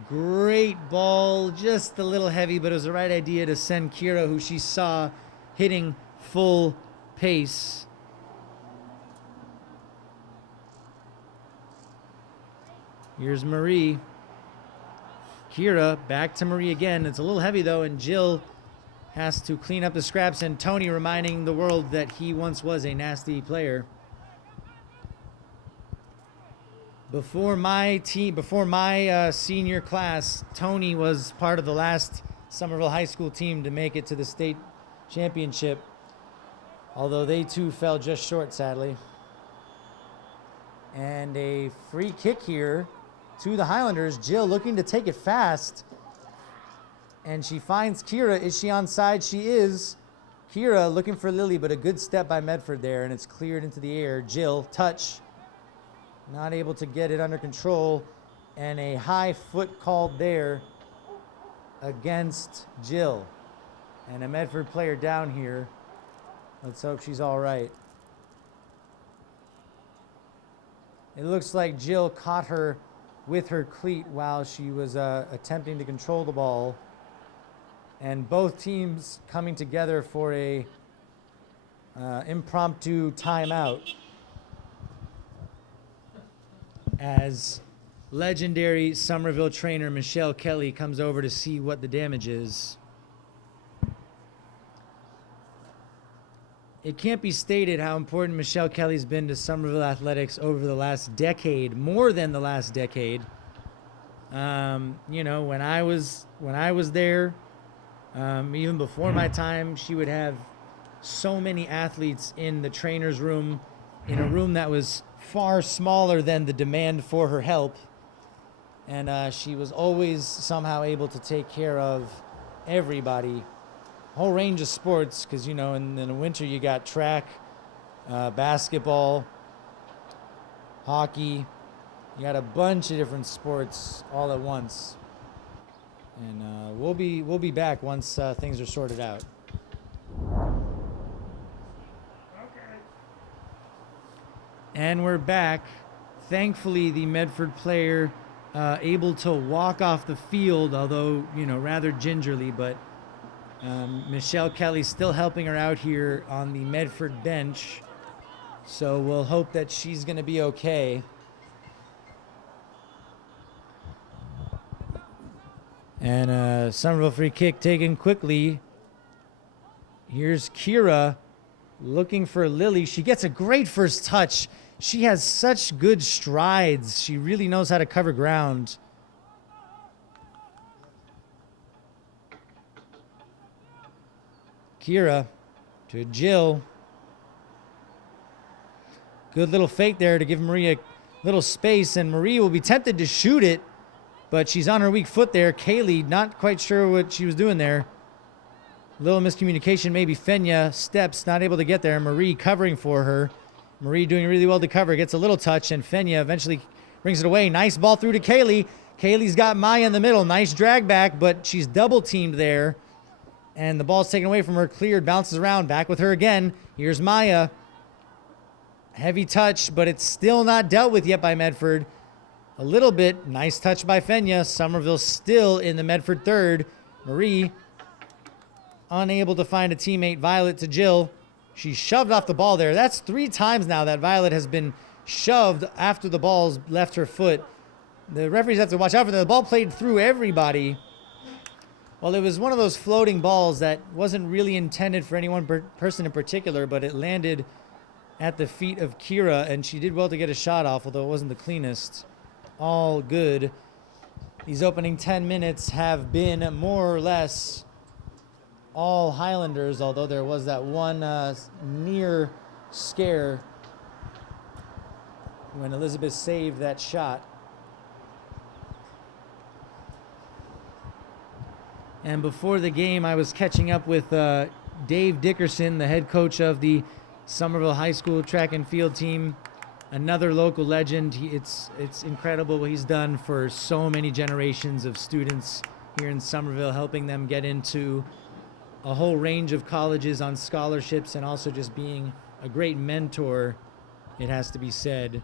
Great ball, just a little heavy, but it was the right idea to send Kira, who she saw hitting full pace. Here's Marie. Kira back to Marie again. It's a little heavy though, and Jill has to clean up the scraps, and Tony reminding the world that he once was a nasty player. Before my senior class, Tony was part of the last Somerville High School team to make it to the state championship, although they too fell just short, sadly. And a free kick here to the Highlanders. Jill looking to take it fast, and she finds Kira. Is she onside? She is. Kira looking for Lily, but a good step by Medford there, and it's cleared into the air. Jill, touch. Not able to get it under control, and a high foot called there against Jill. And a Medford player down here. Let's hope she's all right. It looks like Jill caught her with her cleat while she was attempting to control the ball. And both teams coming together for a impromptu timeout, as legendary Somerville trainer Michelle Kelly comes over to see what the damage is. It can't be stated how important Michelle Kelly's been to Somerville athletics over the last decade, more than the last decade. You know, when I was there, even before my time, she would have so many athletes in the trainer's room, in a room that was far smaller than the demand for her help, and she was always somehow able to take care of everybody, whole range of sports, because you know in the winter you got track, basketball, hockey, you got a bunch of different sports all at once, and we'll be back once things are sorted out. And we're back. Thankfully, the Medford player able to walk off the field, although, you know, rather gingerly, but Michelle Kelly still helping her out here on the Medford bench. So we'll hope that she's going to be okay. And Somerville free kick taken quickly. Here's Kira looking for Lily. She gets a great first touch. She has such good strides. She really knows how to cover ground. Kira to Jill. Good little fake there to give Maria a little space, and Marie will be tempted to shoot it, but she's on her weak foot there. Kaylee, not quite sure what she was doing there. Little miscommunication, maybe Fenya steps, not able to get there. Marie covering for her. Marie doing really well to cover, gets a little touch, and Fenya eventually brings it away. Nice ball through to Kaylee. Kaylee's got Maya in the middle. Nice drag back, but she's double teamed there. And the ball's taken away from her, cleared, bounces around, back with her again. Here's Maya. Heavy touch, but it's still not dealt with yet by Medford. A little bit. Nice touch by Fenya. Somerville still in the Medford third. Marie unable to find a teammate. Violet to Jill. She shoved off the ball there. That's 3 times now that Violet has been shoved after the ball's left her foot. The referees have to watch out for that. The ball played through everybody. Well, it was one of those floating balls that wasn't really intended for any one person in particular, but it landed at the feet of Kira, and she did well to get a shot off, although it wasn't the cleanest. All good. These opening 10 minutes have been more or less all Highlanders, although there was that one near scare when Elizabeth saved that shot. And before the game, I was catching up with Dave Dickerson, the head coach of the Somerville High School track and field team, another local legend. It's incredible what he's done for so many generations of students here in Somerville, helping them get into a whole range of colleges on scholarships, and also just being a great mentor, it has to be said.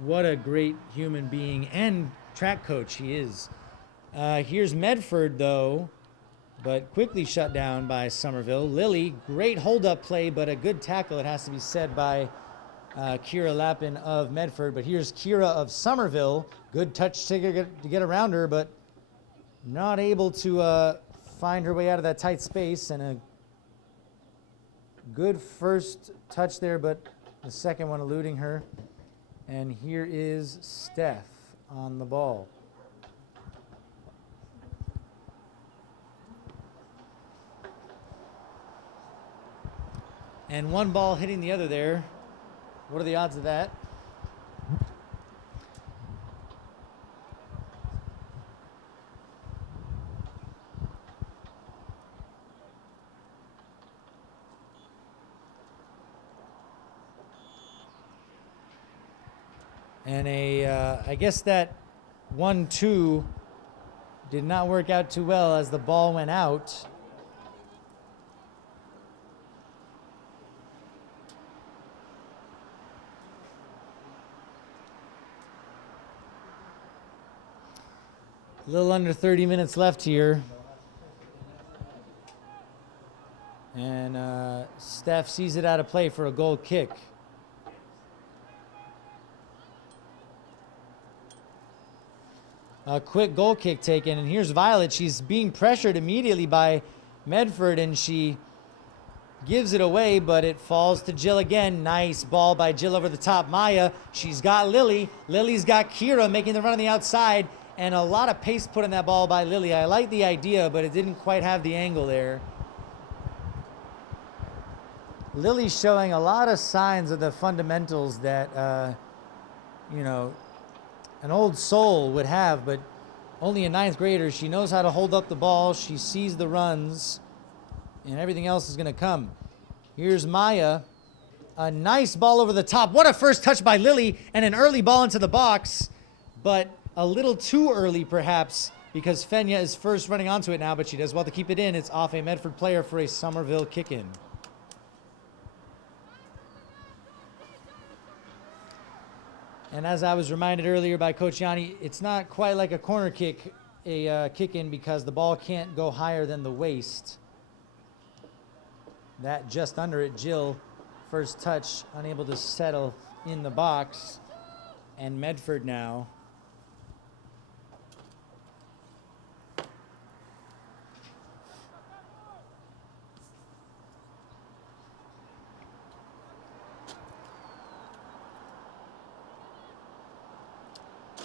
What a great human being and track coach he is. Here's Medford, though, but quickly shut down by Somerville. Lily, great hold-up play, but a good tackle, it has to be said, by Kira Lappin of Medford. But here's Kira of Somerville. Good touch to get around her, but not able to find her way out of that tight space. And a good first touch there, but the second one eluding her. And here is Steph on the ball. And one ball hitting the other there. What are the odds of that? And I guess that 1-2 did not work out too well as the ball went out. A little under 30 minutes left here. And Steph sees it out of play for a goal kick. A quick goal kick taken, and here's Violet. She's being pressured immediately by Medford, and she gives it away, but it falls to Jill again. Nice ball by Jill over the top. Maya, she's got Lily. Lily's got Kira making the run on the outside, and a lot of pace put in that ball by Lily. I like the idea, but it didn't quite have the angle there. Lily's showing a lot of signs of the fundamentals that, you know, an old soul would have, but only a 9th grader. She knows how to hold up the ball. She sees the runs, and everything else is going to come. Here's Maya. A nice ball over the top. What a first touch by Lily, and an early ball into the box, but a little too early perhaps, because Fenya is first running onto it now, but she does well to keep it in. It's off a Medford player for a Somerville kick-in. And as I was reminded earlier by Coach Yanni, it's not quite like a corner kick, a kick-in, because the ball can't go higher than the waist. That just under it. Jill, first touch, unable to settle in the box. And Medford now.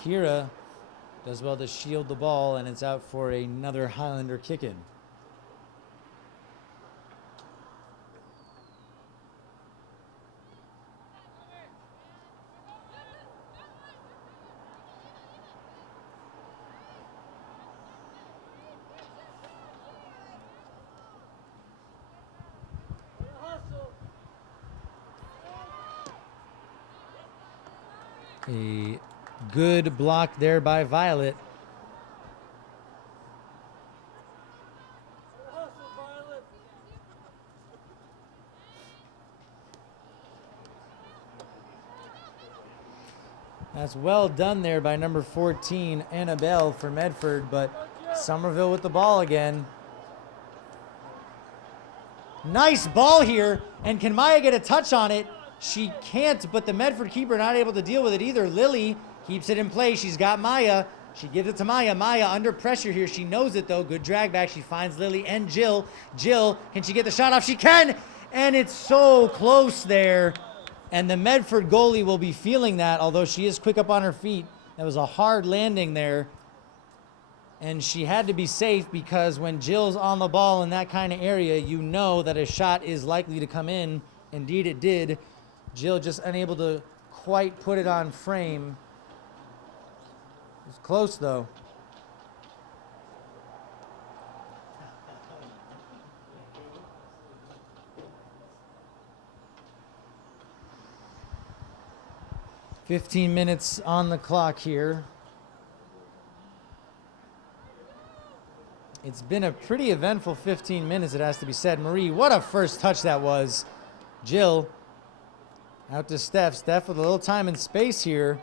Kira does well to shield the ball, and it's out for another Highlander kick-in. A good block there by Violet. That's well done there by number 14, Annabelle for Medford, but Somerville with the ball again. Nice ball here, and can Maya get a touch on it? She can't, but the Medford keeper not able to deal with it either. Lily keeps it in play. She's got Maya. She gives it to Maya. Maya under pressure here. She knows it though. Good drag back. She finds Lily and Jill. Jill, can she get the shot off? She can, and it's so close there. And the Medford goalie will be feeling that, although she is quick up on her feet. That was a hard landing there. And she had to be safe because when Jill's on the ball in that kind of area, you know that a shot is likely to come in. Indeed, it did. Jill just unable to quite put it on frame. It was close, though. "15 minutes on the clock here. It's been a pretty eventful 15 minutes, it has to be said. Marie, what a first touch that was. Jill, out to Steph. Steph with a little time and space here.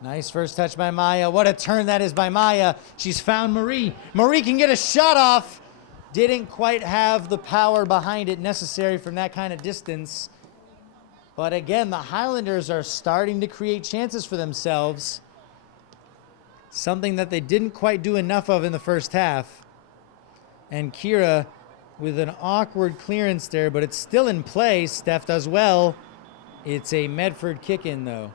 Nice first touch by Maya. What a turn that is by Maya. She's found Marie. Marie can get a shot off. Didn't quite have the power behind it necessary from that kind of distance. But again, the Highlanders are starting to create chances for themselves. Something that they didn't quite do enough of in the first half. And Kira with an awkward clearance there, but it's still in play. Steph does well. It's a Medford kick-in, though.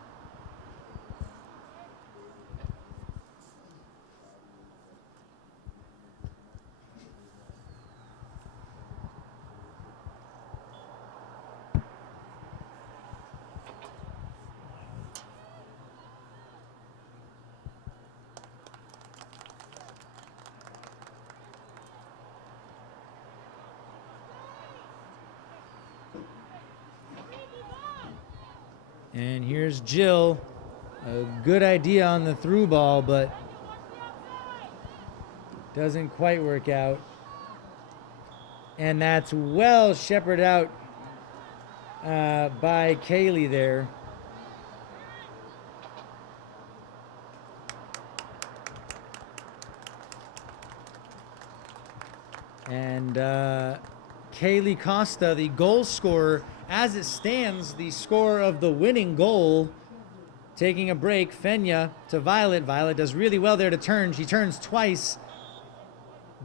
And here's Jill. A good idea on the through ball, but doesn't quite work out. And that's well shepherded out by Kaylee there. And Kaylee Costa, the goal scorer. As it stands, the scorer of the winning goal, taking a break. Fenya to Violet. Violet does really well there to turn. She turns twice,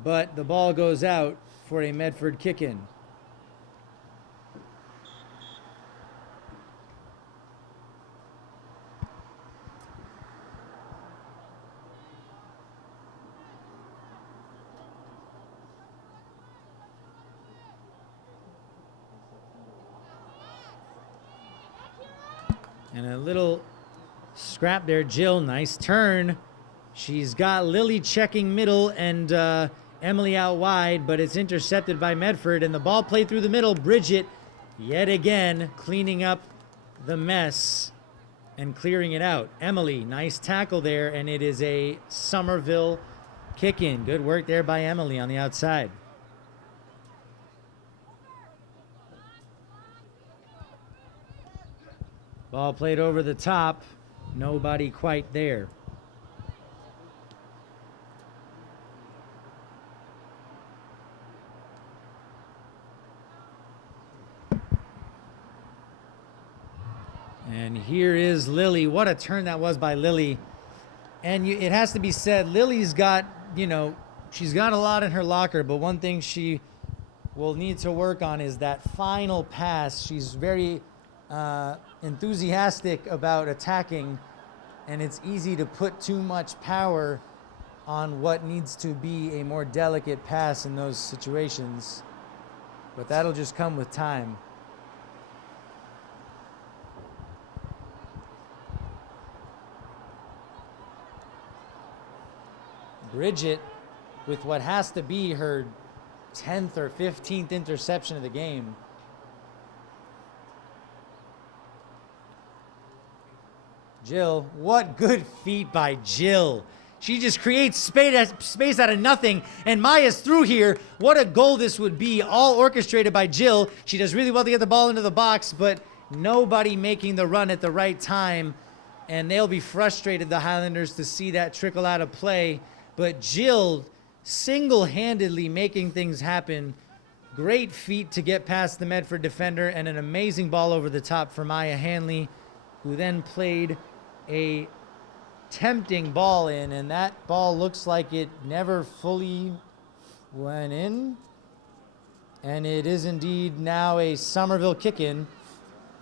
but the ball goes out for a Medford kick-in. And a little scrap there. Jill, nice turn. She's got Lily checking middle and Emily out wide, but it's intercepted by Medford. And the ball played through the middle. Bridget, yet again, cleaning up the mess and clearing it out. Emily, nice tackle there, and it is a Somerville kick-in. Good work there by Emily on the outside. Ball played over the top. Nobody quite there. And here is Lily. What a turn that was by Lily. And it has to be said, Lily's got, she's got a lot in her locker, but one thing she will need to work on is that final pass. She's very enthusiastic about attacking, and it's easy to put too much power on what needs to be a more delicate pass in those situations. But that'll just come with time. Bridget with what has to be her 10th or 15th interception of the game. Jill, what good feet by Jill. She just creates space out of nothing, and Maya's through here. What a goal this would be, all orchestrated by Jill. She does really well to get the ball into the box, but nobody making the run at the right time, and they'll be frustrated, the Highlanders, to see that trickle out of play. But Jill single-handedly making things happen. Great feat to get past the Medford defender, and an amazing ball over the top for Maya Hanley, who then played a tempting ball in, and that ball looks like it never fully went in. And it is indeed now a Somerville kick-in,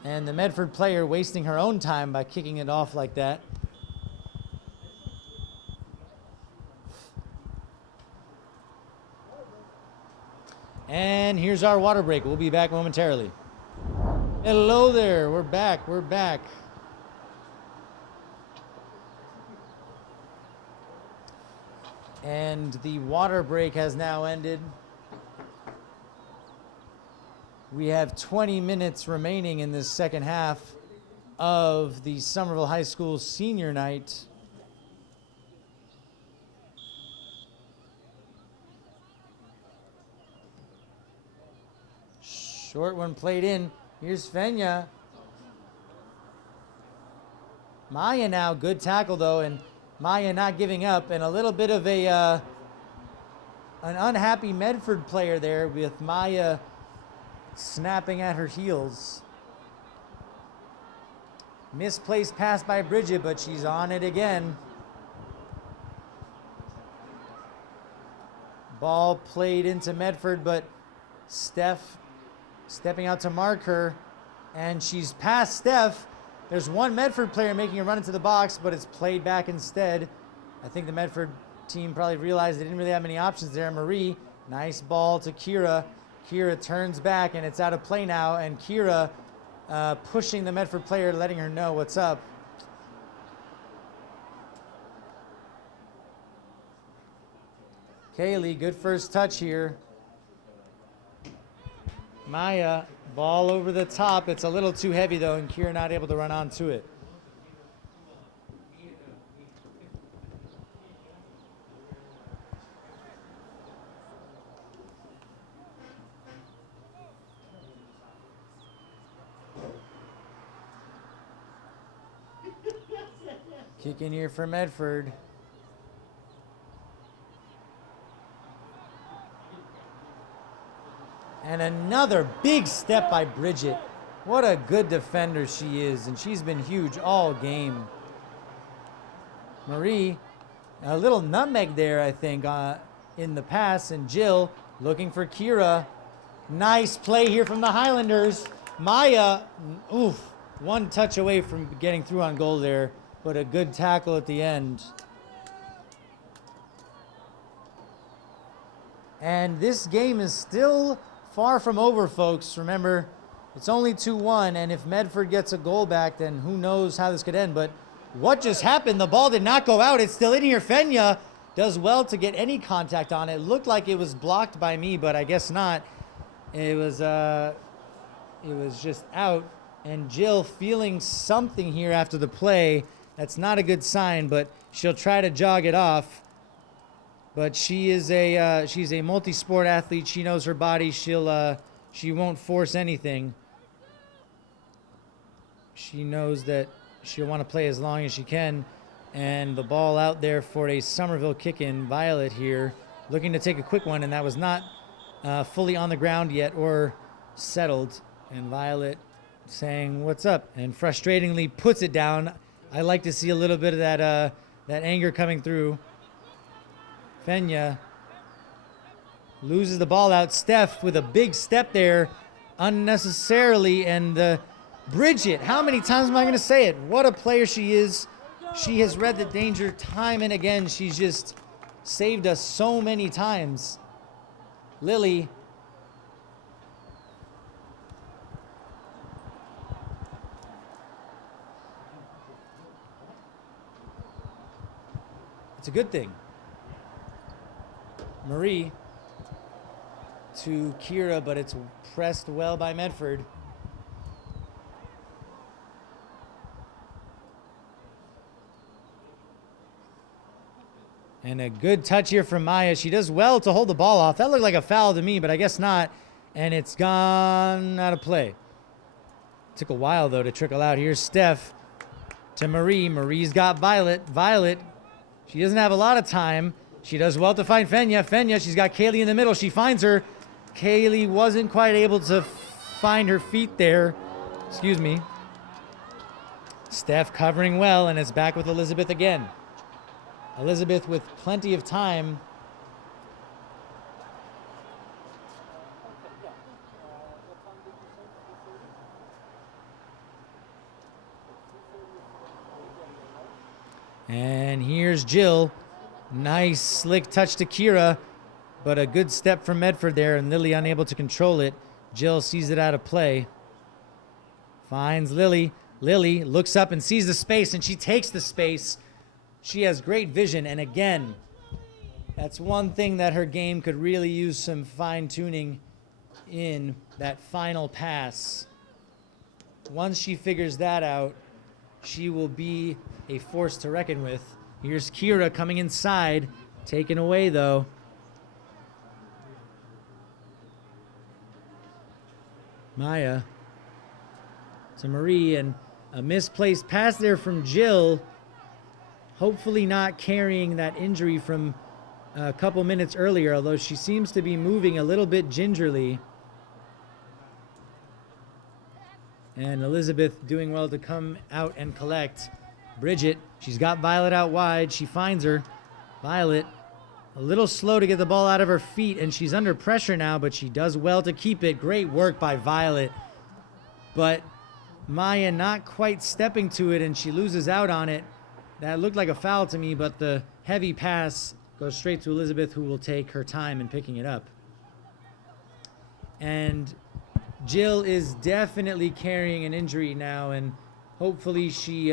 and the Medford player wasting her own time by kicking it off like that. And here's our water break. We'll be back momentarily. Hello there. We're back. We're back. And the water break has now ended. We have 20 minutes remaining in this second half of the Somerville High School senior night. Short one played in. Here's Fenya. Maya now, good tackle though, and Maya not giving up, and a little bit of a an unhappy Medford player there with Maya snapping at her heels. Misplaced pass by Bridget, but she's on it again. Ball played into Medford, but Steph stepping out to mark her, and she's past Steph. There's one Medford player making a run into the box, but it's played back instead. I think the Medford team probably realized they didn't really have many options there. Marie, nice ball to Kira. Kira turns back, and it's out of play now, and Kira pushing the Medford player, letting her know what's up. Kaylee, good first touch here. Maya, ball over the top. It's a little too heavy though, and Kira not able to run onto it. Kick in here for Medford. And another big step by Bridget. What a good defender she is, and she's been huge all game. Marie, a little nutmeg there, I think, in the pass, and Jill looking for Kira. Nice play here from the Highlanders. Maya, oof, one touch away from getting through on goal there, but a good tackle at the end. And this game is still far from over, folks. Remember, it's only 2-1, and if Medford gets a goal back, then who knows how this could end. But what just happened? The ball did not go out. It's still in here. Fenya does well to get any contact on it. Looked like it was blocked by me, but I guess not. It was just out. And Jill feeling something here after the play. That's not a good sign, but she'll try to jog it off. But she is she's a multi-sport athlete. She knows her body. She won't force anything. She knows that she'll want to play as long as she can. And the ball out there for a Somerville kick-in. Violet here looking to take a quick one, and that was not fully on the ground yet or settled. And Violet saying, "What's up?" and frustratingly puts it down. I like to see a little bit of that anger coming through. Fenya loses the ball out. Steph with a big step there unnecessarily. And Bridget, how many times am I going to say it? What a player she is. She has read the danger time and again. She's just saved us so many times. Lily. It's a good thing. Marie to Kira, but it's pressed well by Medford. And a good touch here from Maya. She does well to hold the ball off. That looked like a foul to me, but I guess not. And it's gone out of play. Took a while, though, to trickle out. Here's Steph to Marie. Marie's got Violet. Violet, she doesn't have a lot of time. She does well to find Fenya. Fenya, she's got Kaylee in the middle. She finds her. Kaylee wasn't quite able to find her feet there. Excuse me. Steph covering well, and it's back with Elizabeth again. Elizabeth with plenty of time. And here's Jill. Nice slick touch to Kira, but a good step from Medford there, and Lily unable to control it. Jill sees it out of play. Finds Lily. Lily looks up and sees the space, and she takes the space. She has great vision, and again, that's one thing that her game could really use some fine-tuning in, that final pass. Once she figures that out, she will be a force to reckon with. Here's Kira coming inside, taken away though. Maya to Marie, and a misplaced pass there from Jill. Hopefully not carrying that injury from a couple minutes earlier, although she seems to be moving a little bit gingerly. And Elizabeth doing well to come out and collect. Bridget, she's got Violet out wide. She finds her. Violet, a little slow to get the ball out of her feet, and she's under pressure now, but she does well to keep it. Great work by Violet. But Maya not quite stepping to it, and she loses out on it. That looked like a foul to me, but the heavy pass goes straight to Elizabeth, who will take her time in picking it up. And Jill is definitely carrying an injury now, and hopefully she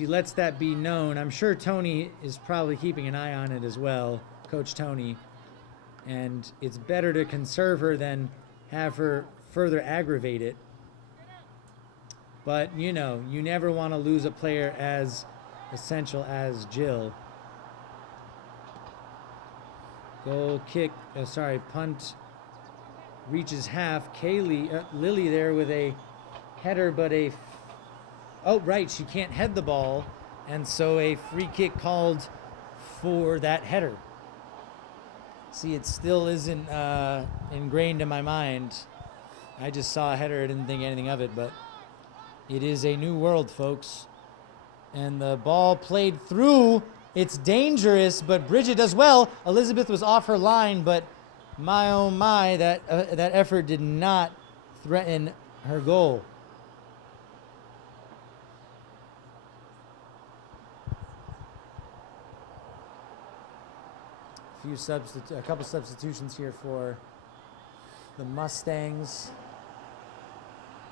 lets that be known. I'm sure Tony is probably keeping an eye on it as well, Coach Tony. And it's better to conserve her than have her further aggravate it. But, you know, you never want to lose a player as essential as Jill. Goal kick, punt reaches half. Lily there with a header, but oh, right, she can't head the ball, and so a free kick called for that header. See, it still isn't ingrained in my mind. I just saw a header, I didn't think anything of it, but it is a new world, folks. And the ball played through. It's dangerous, but Bridget does well. Elizabeth was off her line, but my oh my, that effort did not threaten her goal. A couple substitutions here for the Mustangs.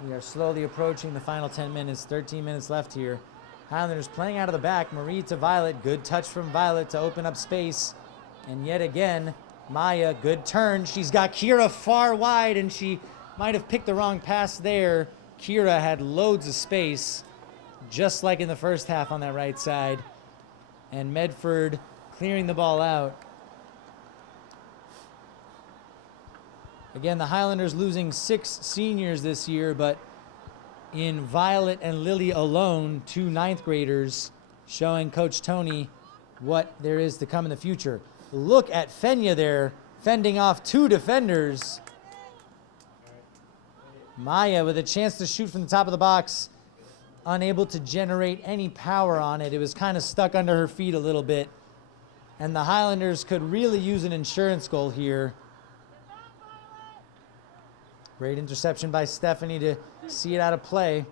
We are slowly approaching the final 10 minutes, 13 minutes left here. Highlanders playing out of the back. Marie to Violet. Good touch from Violet to open up space. And yet again, Maya, good turn. She's got Kira far wide, and she might have picked the wrong pass there. Kira had loads of space, just like in the first half on that right side. And Medford clearing the ball out. Again, the Highlanders losing 6 seniors this year, but in Violet and Lily alone, 2 ninth graders, showing Coach Tony what there is to come in the future. Look at Fenya there, fending off 2 defenders. Maya with a chance to shoot from the top of the box, unable to generate any power on it. It was kind of stuck under her feet a little bit. And the Highlanders could really use an insurance goal here. Great interception by Stephanie to see it out of play.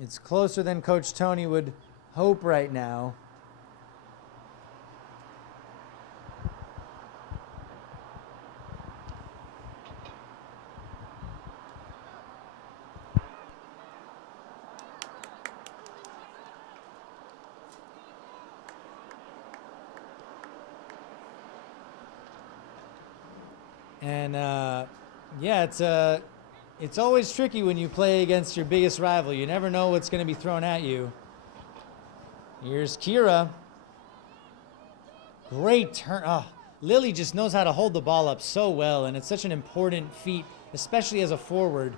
It's closer than Coach Tony would hope right now. And yeah, it's a It's always tricky when you play against your biggest rival. You never know what's going to be thrown at you. Here's Kira. Great turn. Oh, Lily just knows how to hold the ball up so well, and it's such an important feat, especially as a forward.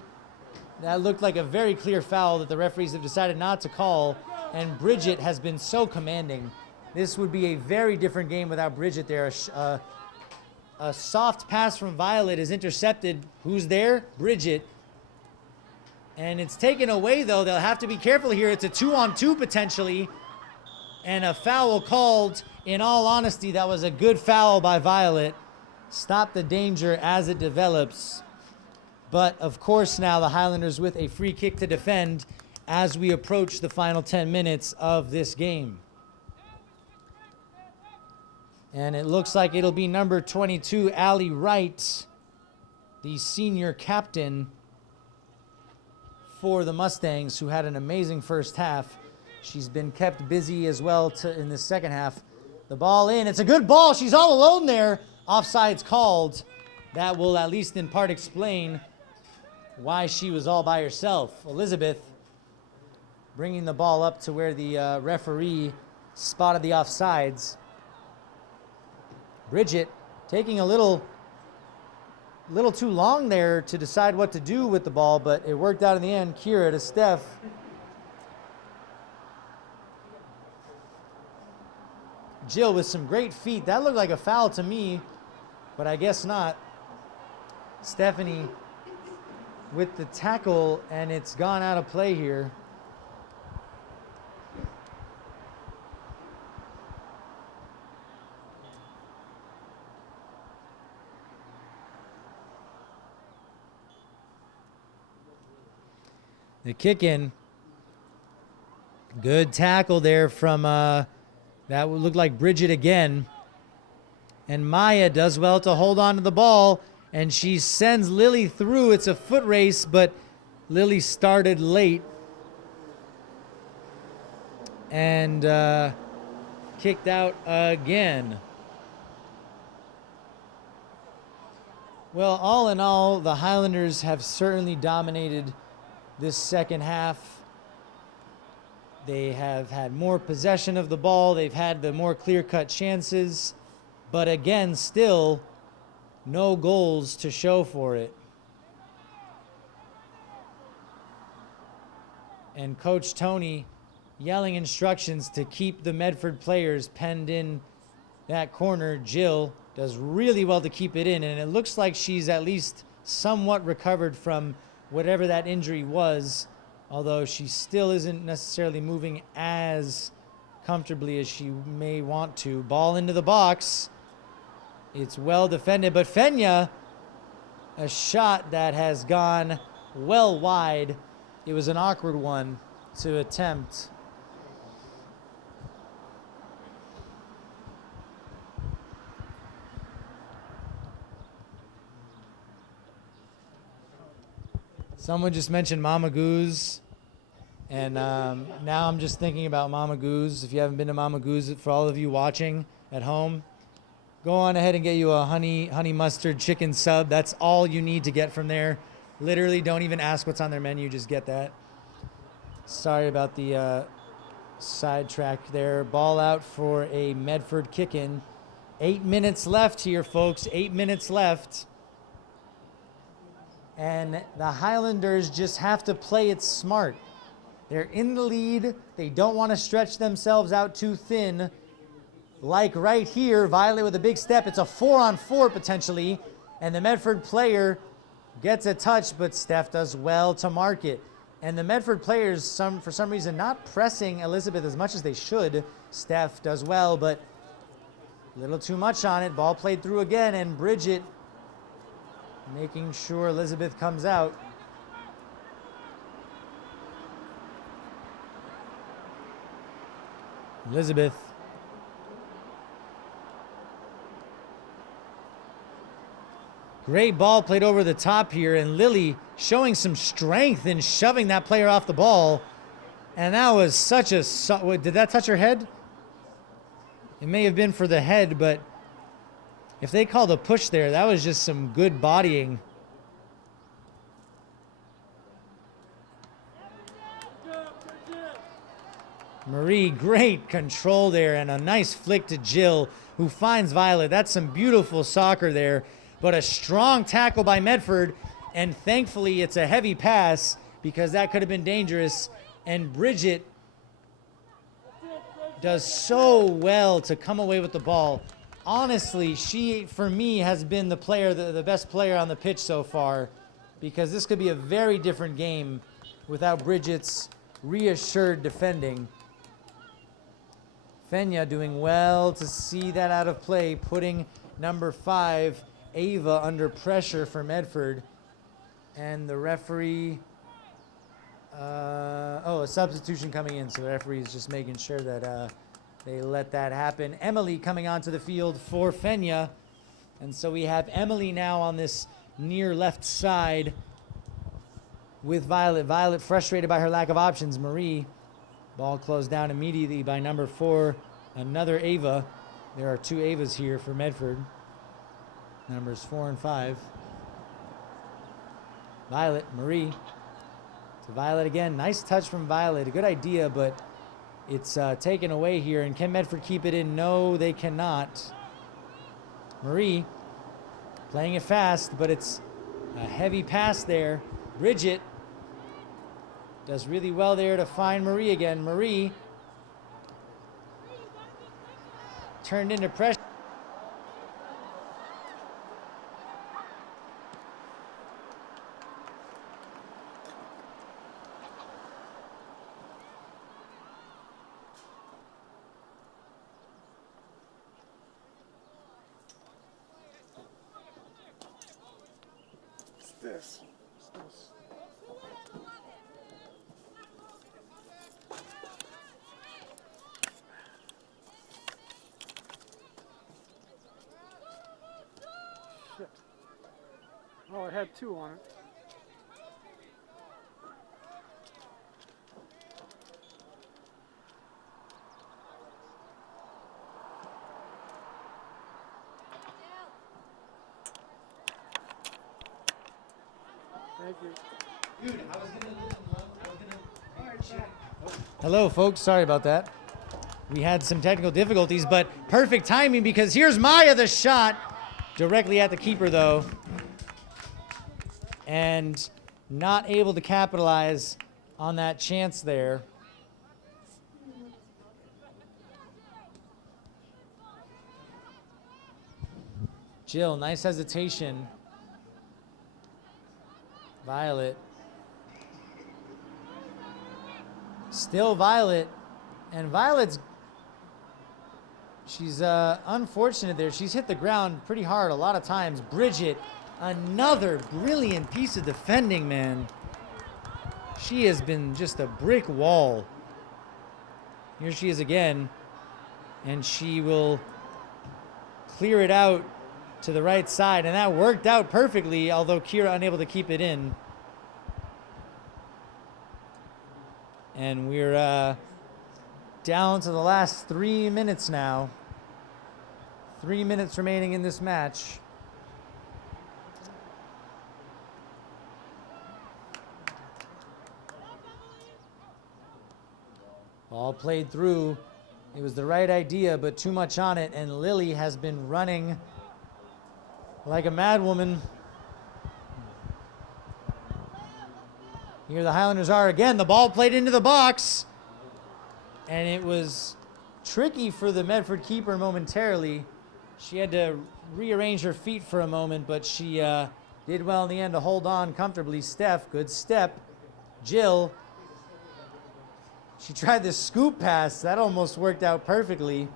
That looked like a very clear foul that the referees have decided not to call, and Bridget has been so commanding. This would be a very different game without Bridget there. A soft pass from Violet is intercepted. Who's there? Bridget. And it's taken away, though. They'll have to be careful here. It's a 2-on-2 potentially. And a foul called. In all honesty, that was a good foul by Violet. Stop the danger as it develops. But, of course, now the Highlanders with a free kick to defend as we approach the final 10 minutes of this game. And it looks like it'll be number 22, Allie Wright, the senior captain for the Mustangs, who had an amazing first half. She's been kept busy as well in the second half. The ball in. It's a good ball. She's all alone there. Offside's called. That will at least in part explain why she was all by herself. Elizabeth bringing the ball up to where the referee spotted the offsides. Bridget taking a little too long there to decide what to do with the ball, but it worked out in the end. Kira to Steph. Jill with some great feet. That looked like a foul to me, but I guess not. Stephanie with the tackle, and it's gone out of play here. The kick in. Good tackle there from, that would look like Bridget again. And Maya does well to hold on to the ball, and she sends Lily through. It's a foot race, but Lily started late. And kicked out again. Well, all in all, the Highlanders have certainly dominated this second half. They have had more possession of the ball. They've had the more clear-cut chances. But again, still, no goals to show for it. And Coach Tony yelling instructions to keep the Medford players penned in that corner. Jill does really well to keep it in, and it looks like she's at least somewhat recovered from whatever that injury was, although she still isn't necessarily moving as comfortably as she may want to. Ball into the box. It's well defended, but Fenya, a shot that has gone well wide. It was an awkward one to attempt. Someone just mentioned Mama Goose, and now I'm just thinking about Mama Goose. If you haven't been to Mama Goose, for all of you watching at home, go on ahead and get you a honey mustard chicken sub. That's all you need to get from there. Literally, don't even ask what's on their menu. Just get that. Sorry about the sidetrack there. Ball out for a Medford kick-in. 8 minutes left here, folks. 8 minutes left. And the Highlanders just have to play it smart. They're in the lead. They don't want to stretch themselves out too thin. Like right here, Violet with a big step. It's a 4-on-4 potentially. And the Medford player gets a touch, but Steph does well to mark it. And the Medford players, for some reason, not pressing Elizabeth as much as they should. Steph does well, but a little too much on it. Ball played through again, and Bridget making sure Elizabeth comes out. Elizabeth. Great ball played over the top here, and Lily showing some strength in shoving that player off the ball. And that was such a... Did that touch her head? It may have been for the head, but if they called a push there, that was just some good bodying. Marie, great control there, and a nice flick to Jill, who finds Violet. That's some beautiful soccer there, but a strong tackle by Medford, and thankfully it's a heavy pass because that could have been dangerous, and Bridget does so well to come away with the ball. Honestly, she, for me, has been the player, the best player on the pitch so far, because this could be a very different game without Bridget's reassured defending. Fenya doing well to see that out of play, putting number 5, Ava, under pressure for Medford. And the referee, a substitution coming in, so the referee is just making sure that they let that happen. Emily coming onto the field for Fenya. And so we have Emily now on this near left side with Violet. Violet frustrated by her lack of options. Marie, ball closed down immediately by number 4, another Ava. There are 2 Avas here for Medford. Numbers 4 and 5. Violet, Marie. To Violet again. Nice touch from Violet. A good idea, but it's taken away here. And can Medford keep it in? No, they cannot. Marie playing it fast, but it's a heavy pass there. Bridget does really well there to find Marie again. Marie turned into pressure. This. Shit. Oh, it had 2 on it. Thank you. Dude, hello, folks. Sorry about that. We had some technical difficulties, but perfect timing because here's Maya, the shot. Directly at the keeper, though. And not able to capitalize on that chance there. Jill, nice hesitation. Violet. Still Violet. And Violet's, she's unfortunate there. She's hit the ground pretty hard a lot of times. Bridget, another brilliant piece of defending, man. She has been just a brick wall. Here she is again. And she will clear it out to the right side, and that worked out perfectly, although Kira unable to keep it in. And we're down to the last 3 minutes now. 3 minutes remaining in this match. Ball played through. It was the right idea, but too much on it, and Lily has been running like a mad woman. Here the Highlanders are again. The ball played into the box. And it was tricky for the Medford keeper momentarily. She had to rearrange her feet for a moment, but she did well in the end to hold on comfortably. Steph, good step. Jill, she tried this scoop pass. That almost worked out perfectly.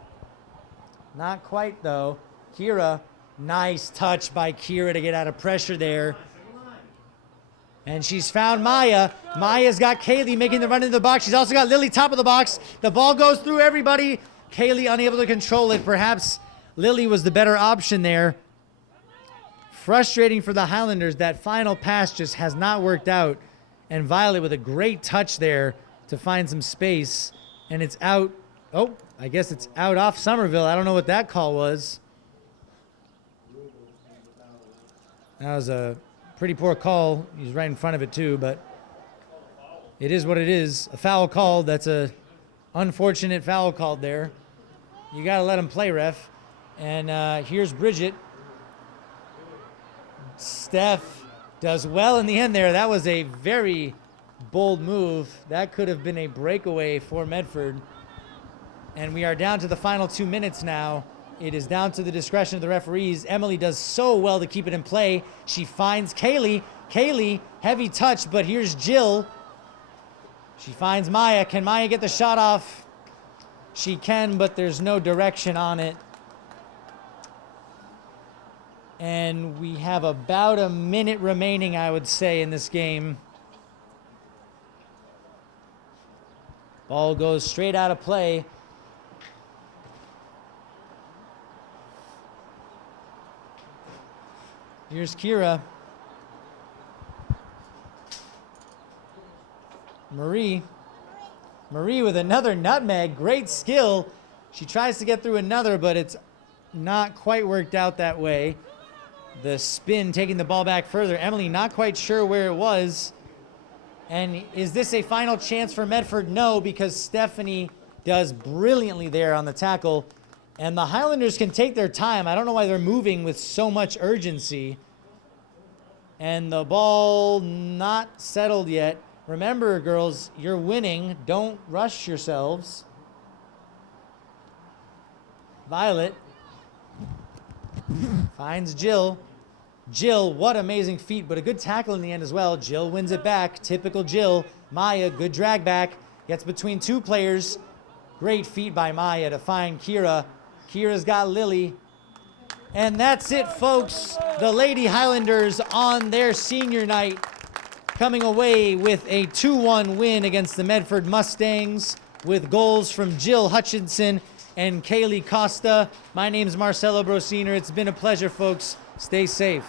Not quite, though. Kira, nice touch by Kira to get out of pressure there. And she's found Maya. Maya's got Kaylee making the run into the box. She's also got Lily top of the box. The ball goes through everybody. Kaylee unable to control it. Perhaps Lily was the better option there. Frustrating for the Highlanders. That final pass just has not worked out. And Violet with a great touch there to find some space. And it's out. Oh, I guess it's out off Somerville. I don't know what that call was. That was a pretty poor call. He's right in front of it too, but it is what it is. A foul call. That's a Unfortunate foul called there. You got to let him play, ref. And here's Bridget. Steph does well in the end there. That was a very bold move. That could have been a breakaway for Medford. And we are down to the final 2 minutes now. It is down to the discretion of the referees. Emily does so well to keep it in play. She finds Kaylee. Kaylee, heavy touch, but here's Jill. She finds Maya. Can Maya get the shot off? She can, but there's no direction on it. And we have about a minute remaining, I would say, in this game. Ball goes straight out of play. Here's Kira. Marie with another nutmeg. Great skill. She tries to get through another, but it's not quite worked out that way. The spin taking the ball back further. Emily not quite sure where it was. And is this a final chance for Medford? No, because Stephanie does brilliantly there on the tackle. And the Highlanders can take their time. I don't know why they're moving with so much urgency. And the ball not settled yet. Remember, girls, you're winning. Don't rush yourselves. Violet finds Jill. Jill, what amazing feat, but a good tackle in the end as well. Jill wins it back. Typical Jill. Maya, good drag back. Gets between two players. Great feat by Maya to find Kira. Kira's got Lily. And that's it, folks. The Lady Highlanders on their senior night coming away with a 2-1 win against the Medford Mustangs with goals from Jill Hutchinson and Kaylee Costa. My name's Marcelo Brociner. It's been a pleasure, folks. Stay safe.